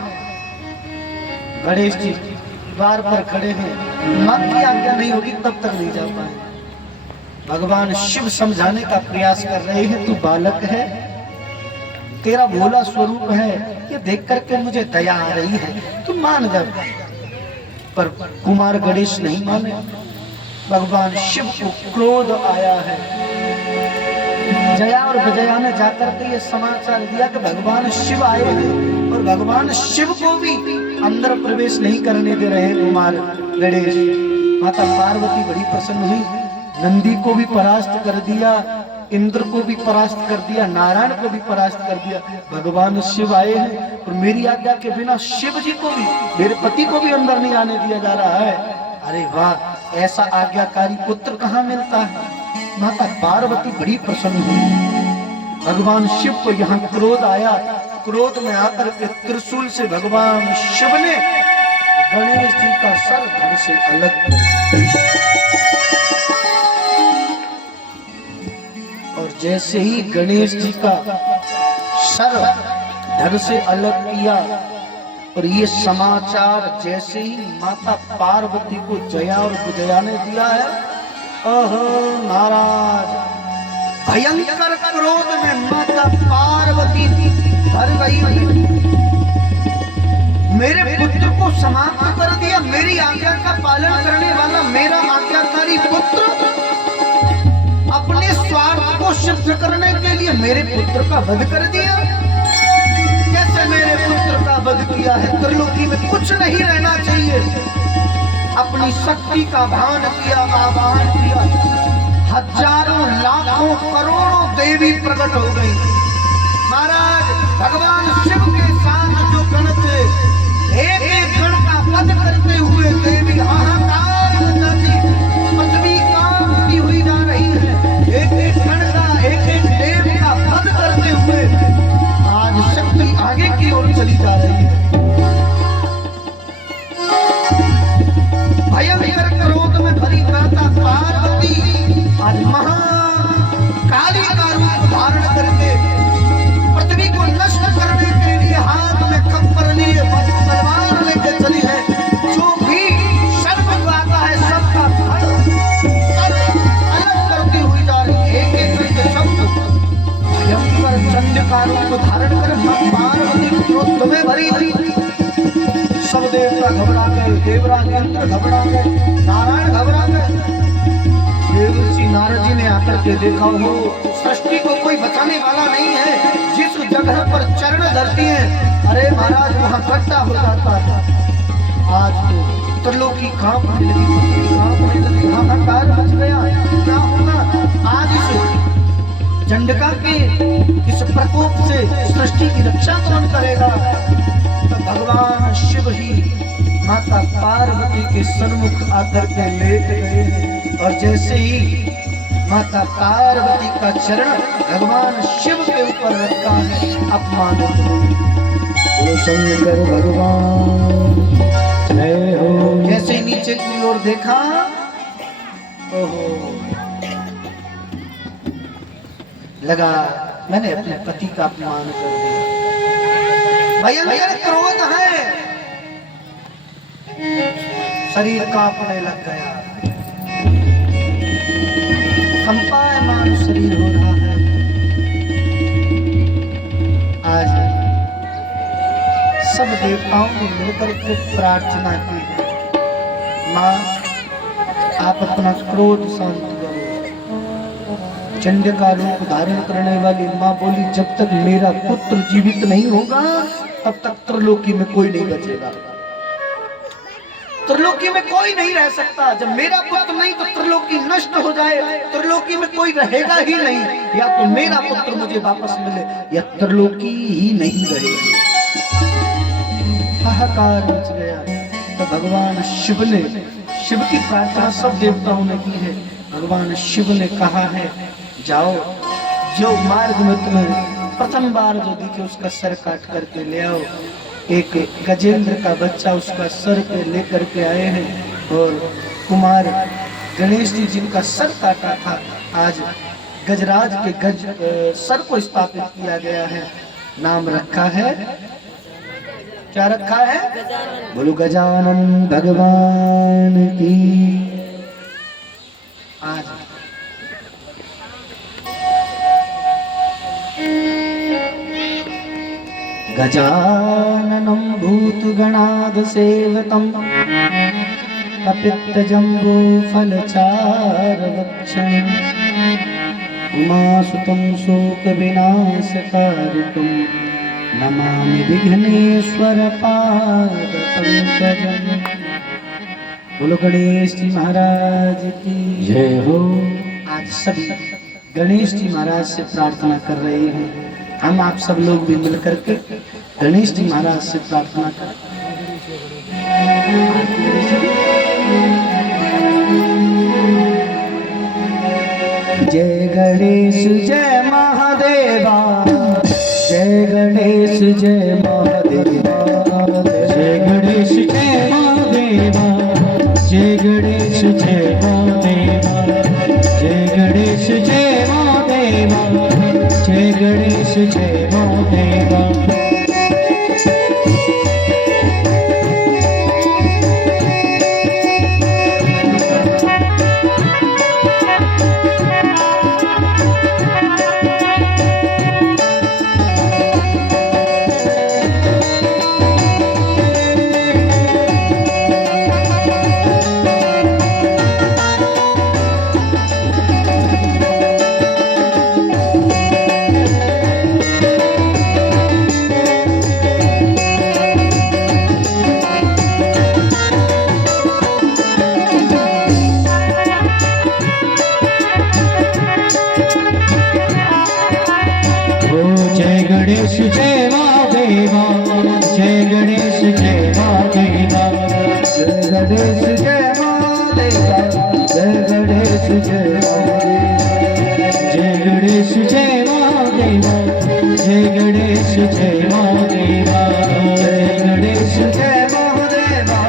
गणेश जी द्वार पर खड़े हैं, माँ की आज्ञा नहीं होगी तब तक नहीं जा पाए। भगवान शिव समझाने का प्रयास कर रहे हैं, तू बालक है, तेरा भोला स्वरूप है, ये देख करके मुझे दया आ रही है, तू मान जा। पर कुमार गणेश नहीं माने। भगवान शिव को क्रोध आया है। जया और विजया ने जाकर के ये समाचार दिया कि भगवान शिव आए हैं, और भगवान शिव को भी अंदर प्रवेश नहीं करने दे रहे कुमार गणेश। माता पार्वती बड़ी प्रसन्न हुई, नंदी को भी परास्त कर दिया, इंद्र को भी परास्त कर दिया, नारायण को भी परास्त कर दिया। भगवान शिव आए हैं और मेरी आज्ञा के बिना शिव जी को भी, मेरे पति को भी अंदर नहीं आने दिया जा रहा है। अरे वाह, ऐसा आज्ञाकारी पुत्र कहाँ मिलता है। माता पार्वती बड़ी प्रसन्न हुई। भगवान शिव को यहाँ क्रोध आया। क्रोध में आकर के त्रिशूल से भगवान शिव ने गणेश जी का सर धड़ से अलग कर, और जैसे ही गणेश जी का सर धड़ से अलग किया, और ये समाचार जैसे ही माता पार्वती को जया और विजया ने दिया है, ओहो महाराज, भयंकर क्रोध में माता पार्वती भर गई। मेरे पुत्र को समाप्त कर दिया, मेरी आज्ञा का पालन करने वाला मेरा आज्ञाकारी पुत्र अपने स्वार्थ को सिद्ध करने के लिए मेरे पुत्र का वध कर दिया। कैसे मेरे पुत्र का वध किया है? त्रिलोकी में कुछ नहीं रहना चाहिए। अपनी शक्ति का भान किया, आवाहन किया, हजारों लाखों करोड़ों देवी प्रकट हो गई। महाराज, भगवान शिव के साथ जो गण थे, एक एक गण का वध करते हुए देवी हाहाकार मचाती, पृथ्वी कांपती हुई जा रही है। एक एक गण का, एक एक देव का वध करते हुए आज शक्ति आगे की ओर चली जा रही है। भयंकर क्रोध में भरी माता पार्वती आज महाकाली का रूप धारण करके पृथ्वी को नष्ट करने के लिए हाथ में खप्पर लिए तलवार लेके चली है। जो भी सर्प को आता है सबका धड़ अलग करती हुई जा रही है। एक एक करके सब भयंकर चंड का रूप धारण कर पार्वती क्रोध में भरी हुई। सब देवता घबरा गए, देवराज इंद्र घबरा गए, नारायण घबरा गए। देवर्षि नारद जी ने आकर के देखा, हो सृष्टि को कोई बचाने वाला नहीं है, जिस जगह पर चरण धरती है, अरे महाराज वहां गड्ढा हो जाता है। आज तो त्रिलोकी कांपने लगी, पृथ्वी कांपने लगी, हाहाकार मच गया। क्या होगा आज इस चंडका के इस प्रकोप से सृष्टि की रक्षा कौन करेगा? तो भगवान शिव ही माता पार्वती के सन्मुख आकर के लेट गए हैं, और जैसे ही माता पार्वती का चरण भगवान शिव के ऊपर रखा है, अपमानित हुए। शंकर भगवान जय हो। जैसे ही नीचे की ओर देखा, ओहो, लगा मैंने अपने पति का अपमान कर दिया। भयंकर क्रोध है, शरीर कांपने लग गया, कंपायमान शरीर हो रहा है। आज सब देवताओं ने मिलकर के प्रार्थना की है, माँ आप अपना क्रोध शांत करो। चंडिका रूप धारण करने वाली माँ बोली, जब तक मेरा पुत्र जीवित नहीं होगा तब तक त्रिलोकी में कोई नहीं बचेगा, त्रिलोकी में कोई नहीं रह सकता। जब मेरा पुत्र नहीं तो त्रिलोकी नष्ट हो जाए, त्रिलोकी में कोई रहेगा ही नहीं। या तो मेरा पुत्र मुझे वापस मिले या त्रिलोकी ही नहीं रहेगी। हाहाकार मच गया। तो भगवान शिव ने, शिव की प्रार्थना सब देवताओं ने की है, भगवान शिव ने कहा है, जाओ जो मार्ग में तुम्हें प्रथम बार जो दिखे उसका सर काट करके ले आओ। एक गजेंद्र का बच्चा उसका सर पे लेकर के आए हैं, और कुमार गणेश जी जिनका सर काटा था, आज गजराज के गज सर को स्थापित किया गया है। नाम रखा है, क्या रखा है? बोलो गजानन भगवान की। आज गजाननं भूतगणाधिसेवितं कपित्तजम्बूफलचारुभक्षणं उमासुतं शोकविनाशकारितं नमामि विघ्नेश्वरपादपङ्कजं। बोलो गणेश जी महाराज की जय हो। आज सभी गणेश जी महाराज से प्रार्थना कर रहे हैं। हम आप सब लोग भी मिल करके गणेश जी महाराज से प्रार्थना करें। जय गणेश जय महादेवा, जय गणेश जय महादेवा, जय गणेश जय महादेवा, जय गणेश जय महादेवा, जय गणेश जय महादेवा, जय गणेश जय महादेवा। गणेश जय महादेवा, जय गणेश जय महादेवा, जय गणेश जय महादेवा, जय गणेश जय महादेवा, जय गणेश जय महादेवा, जय गणेश जय महादेवा, जय गणेश जय महादेवा, जय गणेश जय महादेवा।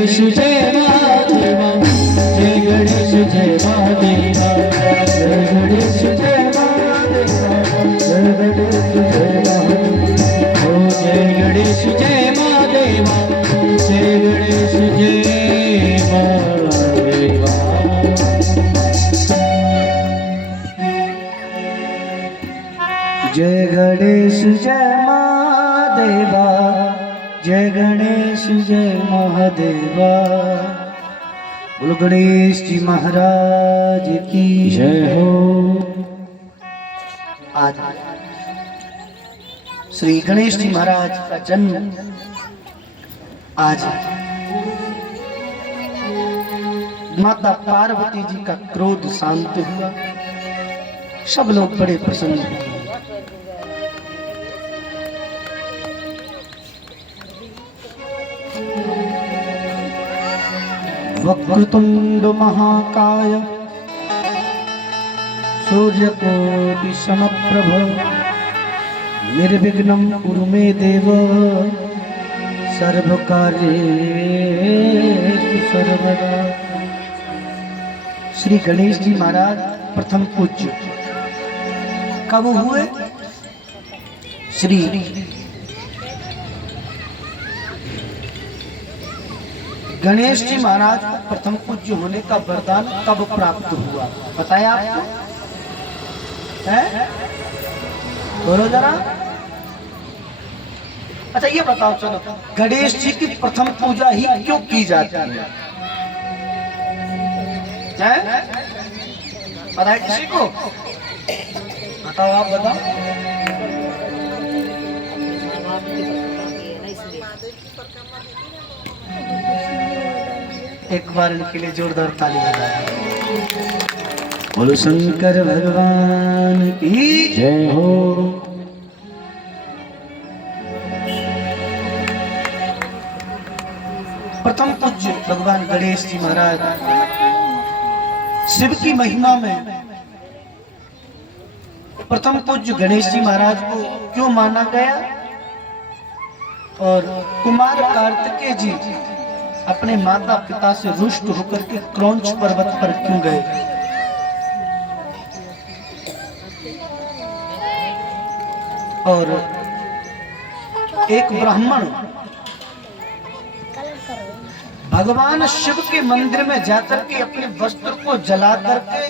गणेश जय महादेवा, जय गणेश जय महादेवा, जय गणेश जय महादेवा, जय गणेश जय महादेवा, ओ जय गणेश जय महादेवा, जय गणेश जय महादेवा। जय गणेश जय महादेवा, जय गणेश जय महादेवा। बोलो गणेश जी महाराज की जय हो। आज श्री गणेश जी महाराज का जन्म, आज माता पार्वती जी का क्रोध शांत हुआ, सब लोग बड़े प्रसन्न हुए। वक्रतुंड महाकाय सूर्यकोटि समप्रभ निर्विघ्नं कुरु मे देव सर्वकार्येषु सर्वदा। श्री गणेश जी महाराज प्रथम पूज्य कब हुए? श्री गणेश जी महाराज को प्रथम पूज्य होने का वरदान कब प्राप्त हुआ? बताया आपको? है? बोलो जरा। अच्छा ये बताओ, चलो गणेश जी की प्रथम पूजा ही क्यों की जाती है? पता है किसी को? बताओ, आप बताओ। एक बार इनके लिए जोरदार ताली बजाएं। बोलो शंकर भगवान की जय हो। प्रथम पूज्य भगवान गणेश जी महाराज शिव की महिमा में प्रथम पूज्य गणेश जी महाराज को क्यों माना गया? और कुमार कार्तिकेय जी अपने माता पिता से रुष्ट होकर के क्रौंच पर्वत पर क्यों गए? और एक ब्राह्मण भगवान शिव के मंदिर में जाकर के अपने वस्त्र को जला करके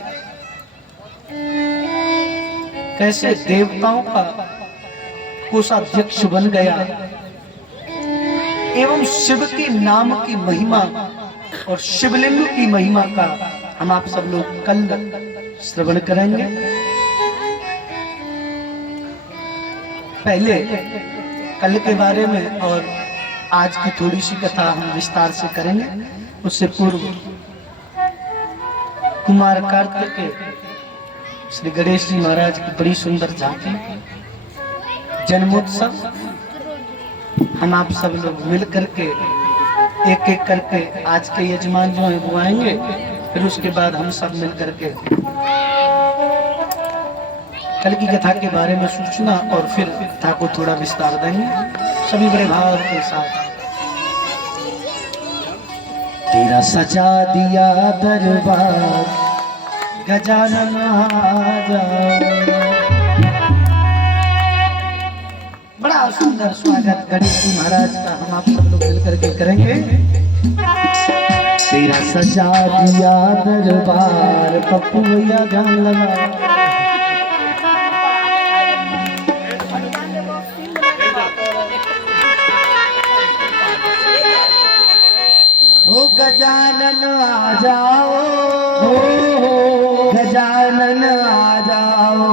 कैसे देवताओं का कोषाध्यक्ष बन गया एवं शिव के नाम की महिमा और शिवलिंग की महिमा का हम आप सब लोग कल श्रवण करेंगे। पहले कल के बारे में और आज की थोड़ी सी कथा हम विस्तार से करेंगे। उससे पूर्व कुमार कार्तिकेय श्री गणेश जी महाराज की बड़ी सुंदर झांकी जन्मोत्सव हम आप सब लोग मिल करके एक एक करके आज के यजमान जो है वो आएंगे, फिर उसके बाद हम सब मिल करके कल की कथा के बारे में सूचना और फिर कथा को थोड़ा विस्तार देंगे सभी बड़े भाव के साथ। तेरा सजा दिया दरबार गजानन आजा। बड़ा सुंदर स्वागत गणेश जी महाराज का हम आप सब लोग मिल करके करेंगे। तेरा सजा दिया दरबार पप्पू भैया जान लगा। ओ गजानन आ जाओ, गजानन आ जाओ,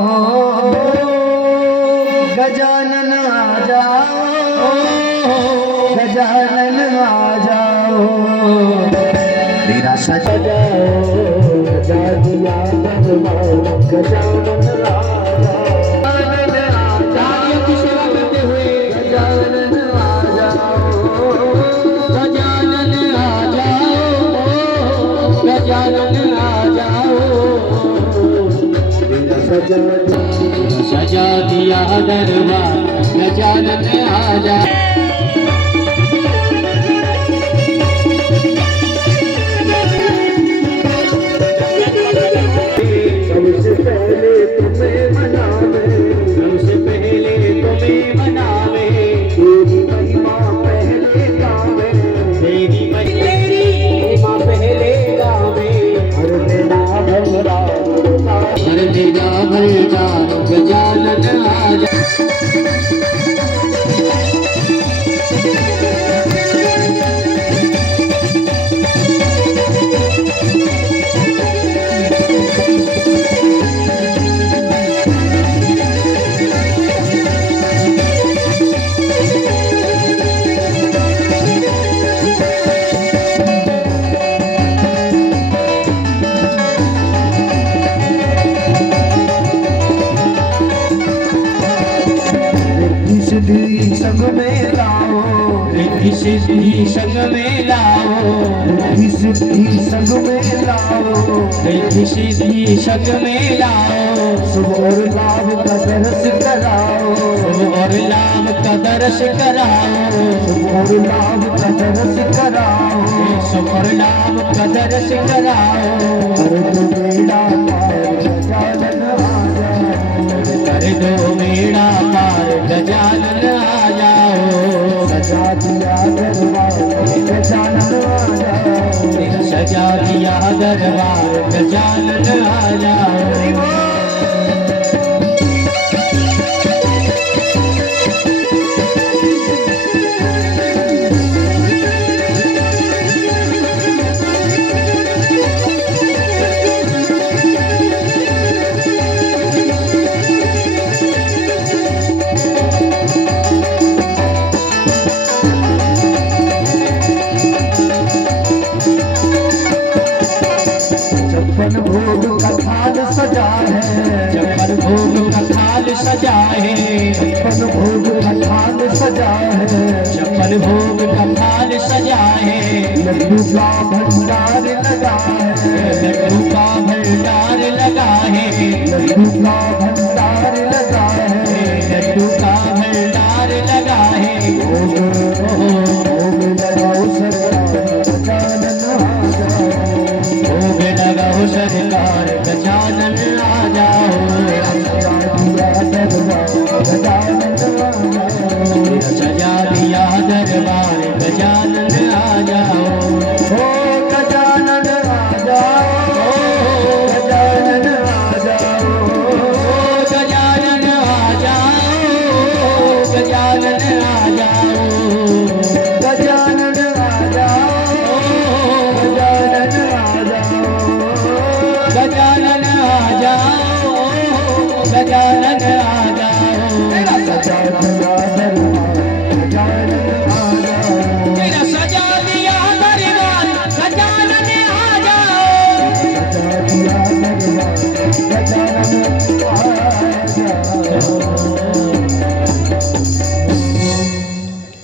गजानन आ जाओ, गजानन आ जाओ। मेरा सजा सजा दिया दरबार गजानन आ जाओ। की सेवा करते हुए गजानन आ जाओ, गजानन आ जाओ, गजानन आ जाओ। मेरा सजा दिया दरबार गजानन आ जाओ। सिद्धि संग में लाओ, रिद्धि सिद्धि संग में लाओ, रिद्धि सिद्धि संग में लाओ, शुभ और लाभ का दर्श कराओ, शुभ और लाभ का दर्श कराओ, शुभ और लाभ का दर्श कराओ, शुभ और लाभ का दर्श कराओ। कर दो बेड़ा पार गजानन आजा, कर दो बेड़ा पार गजानन आ जाओ, सजा दिया दरबार गजानन आजा, सजा दिया दरबार गजानन आ जाओ। छप्पन भोग का थाल सजा है, छप्पन भोग का थाल सजा है, छप्पन भोग का थाल सजा है, छप्पन भोग का थाल सजा है, लड्डू का भंडार लगा है, लड्डू का भंडार लगा है, लड्डू का भंडार लगा है, लड्डू का भंडार लगा है। भोग लगाओ सरकार गजानन आ जाओ, भोग लगाओ सरकार गजानन आ जाओ, सजा दिया दरबार गजानन आ जाओ, सजा दिया दरबार गजानन आ जाओ, ओ गजानन आ जाओ, गजानन आ जाओ, गजानन आ जाओ, गजानन आ जाओ, गजानन आ जाओ, गजानन आ जाओ, सजा दिया दरबार गजानन आ जाओ, तेरा सजा दिया दरबार गजानन आ जाओ। सजा दिया दरबार गजानन आ जाओ।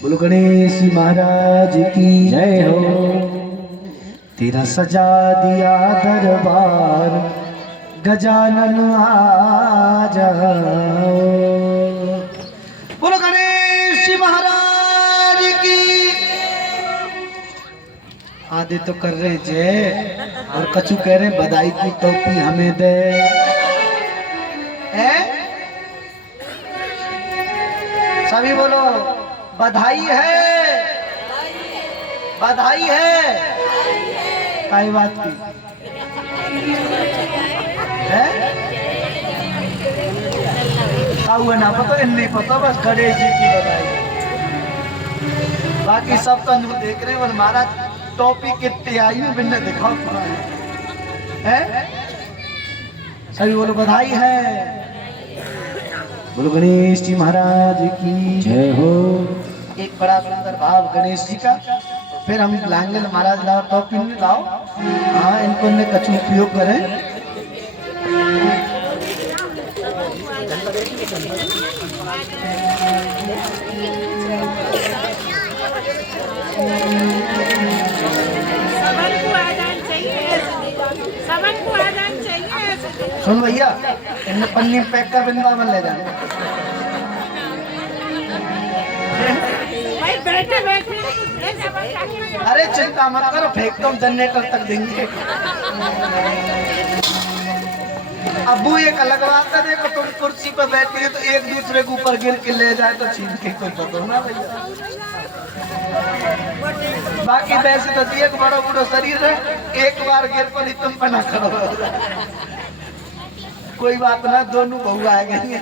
बोलो गणेश महाराज की जय हो। तेरा सजा दिया दरबार गजानन आ जाओ। बोलो गणेश महाराज की। आधे तो कर रहे जय और कछु कह रहे बधाई की टोपी हमें दे। है? सभी बोलो बधाई है, बधाई है। काई बात की है? हुआ ना पता नहीं पता, बस गणेश जी की बधाई। बाकी सब तो देख रहे हैं और हमारा टोपी कितनी आई है बिन्ने दिखाओ है। सभी बोलो बधाई है। बोलो गणेश जी महाराज की जय हो। एक बड़ा सुंदर भाव गणेश जी का। फिर हम लाएंगे महाराज लाओ टोपी में लाओ। हाँ इनको ने कछु उपयोग करें। सुन भैया इन्हें पन्नी में पैक कर वृंदावन ले जाना। बैठे बैठे अरे चिंता मत करो, फेंक तो हम जनरेटर तक देंगे। अबू एक अलग बात है, देखो तुम कुर्सी पर बैठी है तो एक दूसरे के ऊपर गिर के ले जाए तो छीन के कोई पता ना भैया। बाकी वैसे तो एक बड़ा बूढ़ा शरीर है, एक बार गिर पर ही तुम पना करो। कोई बात ना, दोनों बहू आ गई।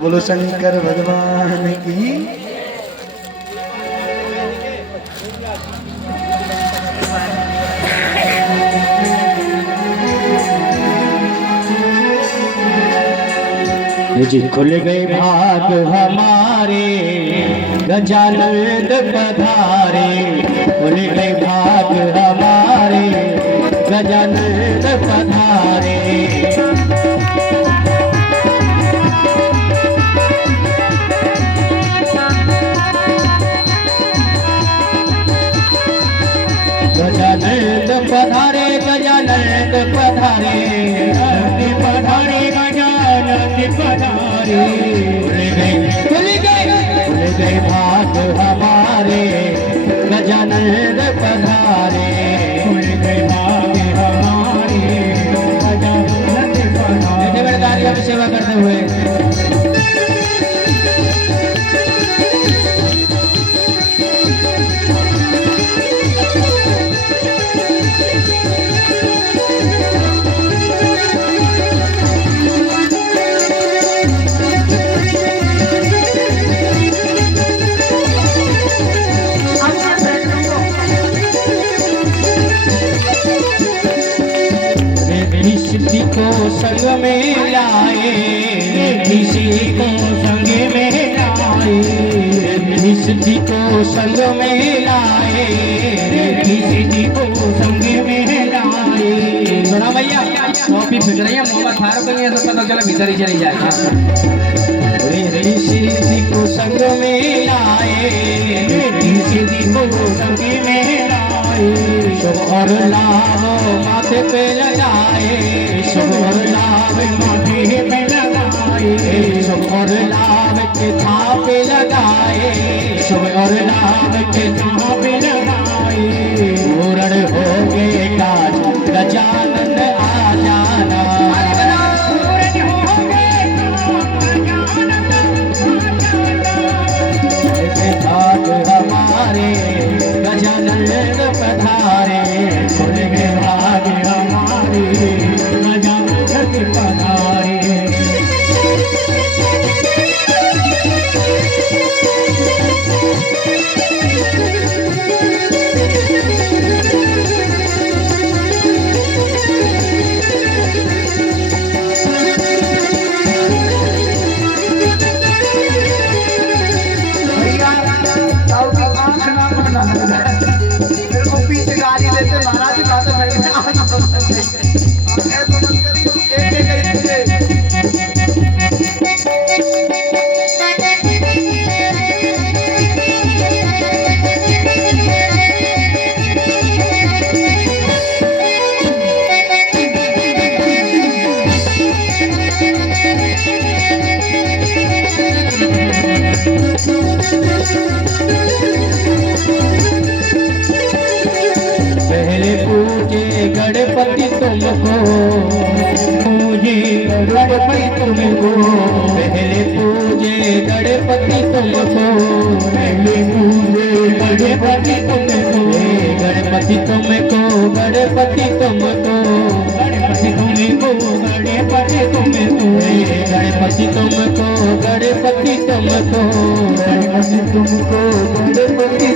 बोलो शंकर भगवान की। जी खुल गए भाग हमारे गजानन पधारे, खुल गए भाग हमारे गजानन पधारे। गजानंद पधारे गजानंद पधारे पधारे गजानंद पधारे खुल गए भाग हमारे गजानंद पधारे खुल गए भाग हमारे गजानंद पधारे तालियों में सेवा करते हुए किसी को संग में लाए किसी को संग में लाए किसी को संग में लाए किसी को संग में लाए सुना भैया कॉपी फिट रही है मोबाइल थारो कहीं ऐसा पता चला भीतर ही चली जाए किसी को संग में लाए किसी को संग में लाए शुभ और लाभ माथे पे लगाए शुभ और लाभ माथे पे लगाए शुभ और लाभ के थापे लगाए शुभ और लाभ के थापे लगाए पूर्ण हो गए काज गजानन आ जाना हमारे गजानन पधारे खुल गए भाग हमारे गजानन पधारे मेरे को पीछे गाली देते महाराज बात गणपति तुमको पूजे गणपति तुमको पहले पूजे गणपति तुमको पहले पूजे गणपति तुमको गणपति तुमको गणपति तुमको गणपति तुमको गणपति तुमको गणपति तुमको गणपति तुमको गणपति तुमको गणपति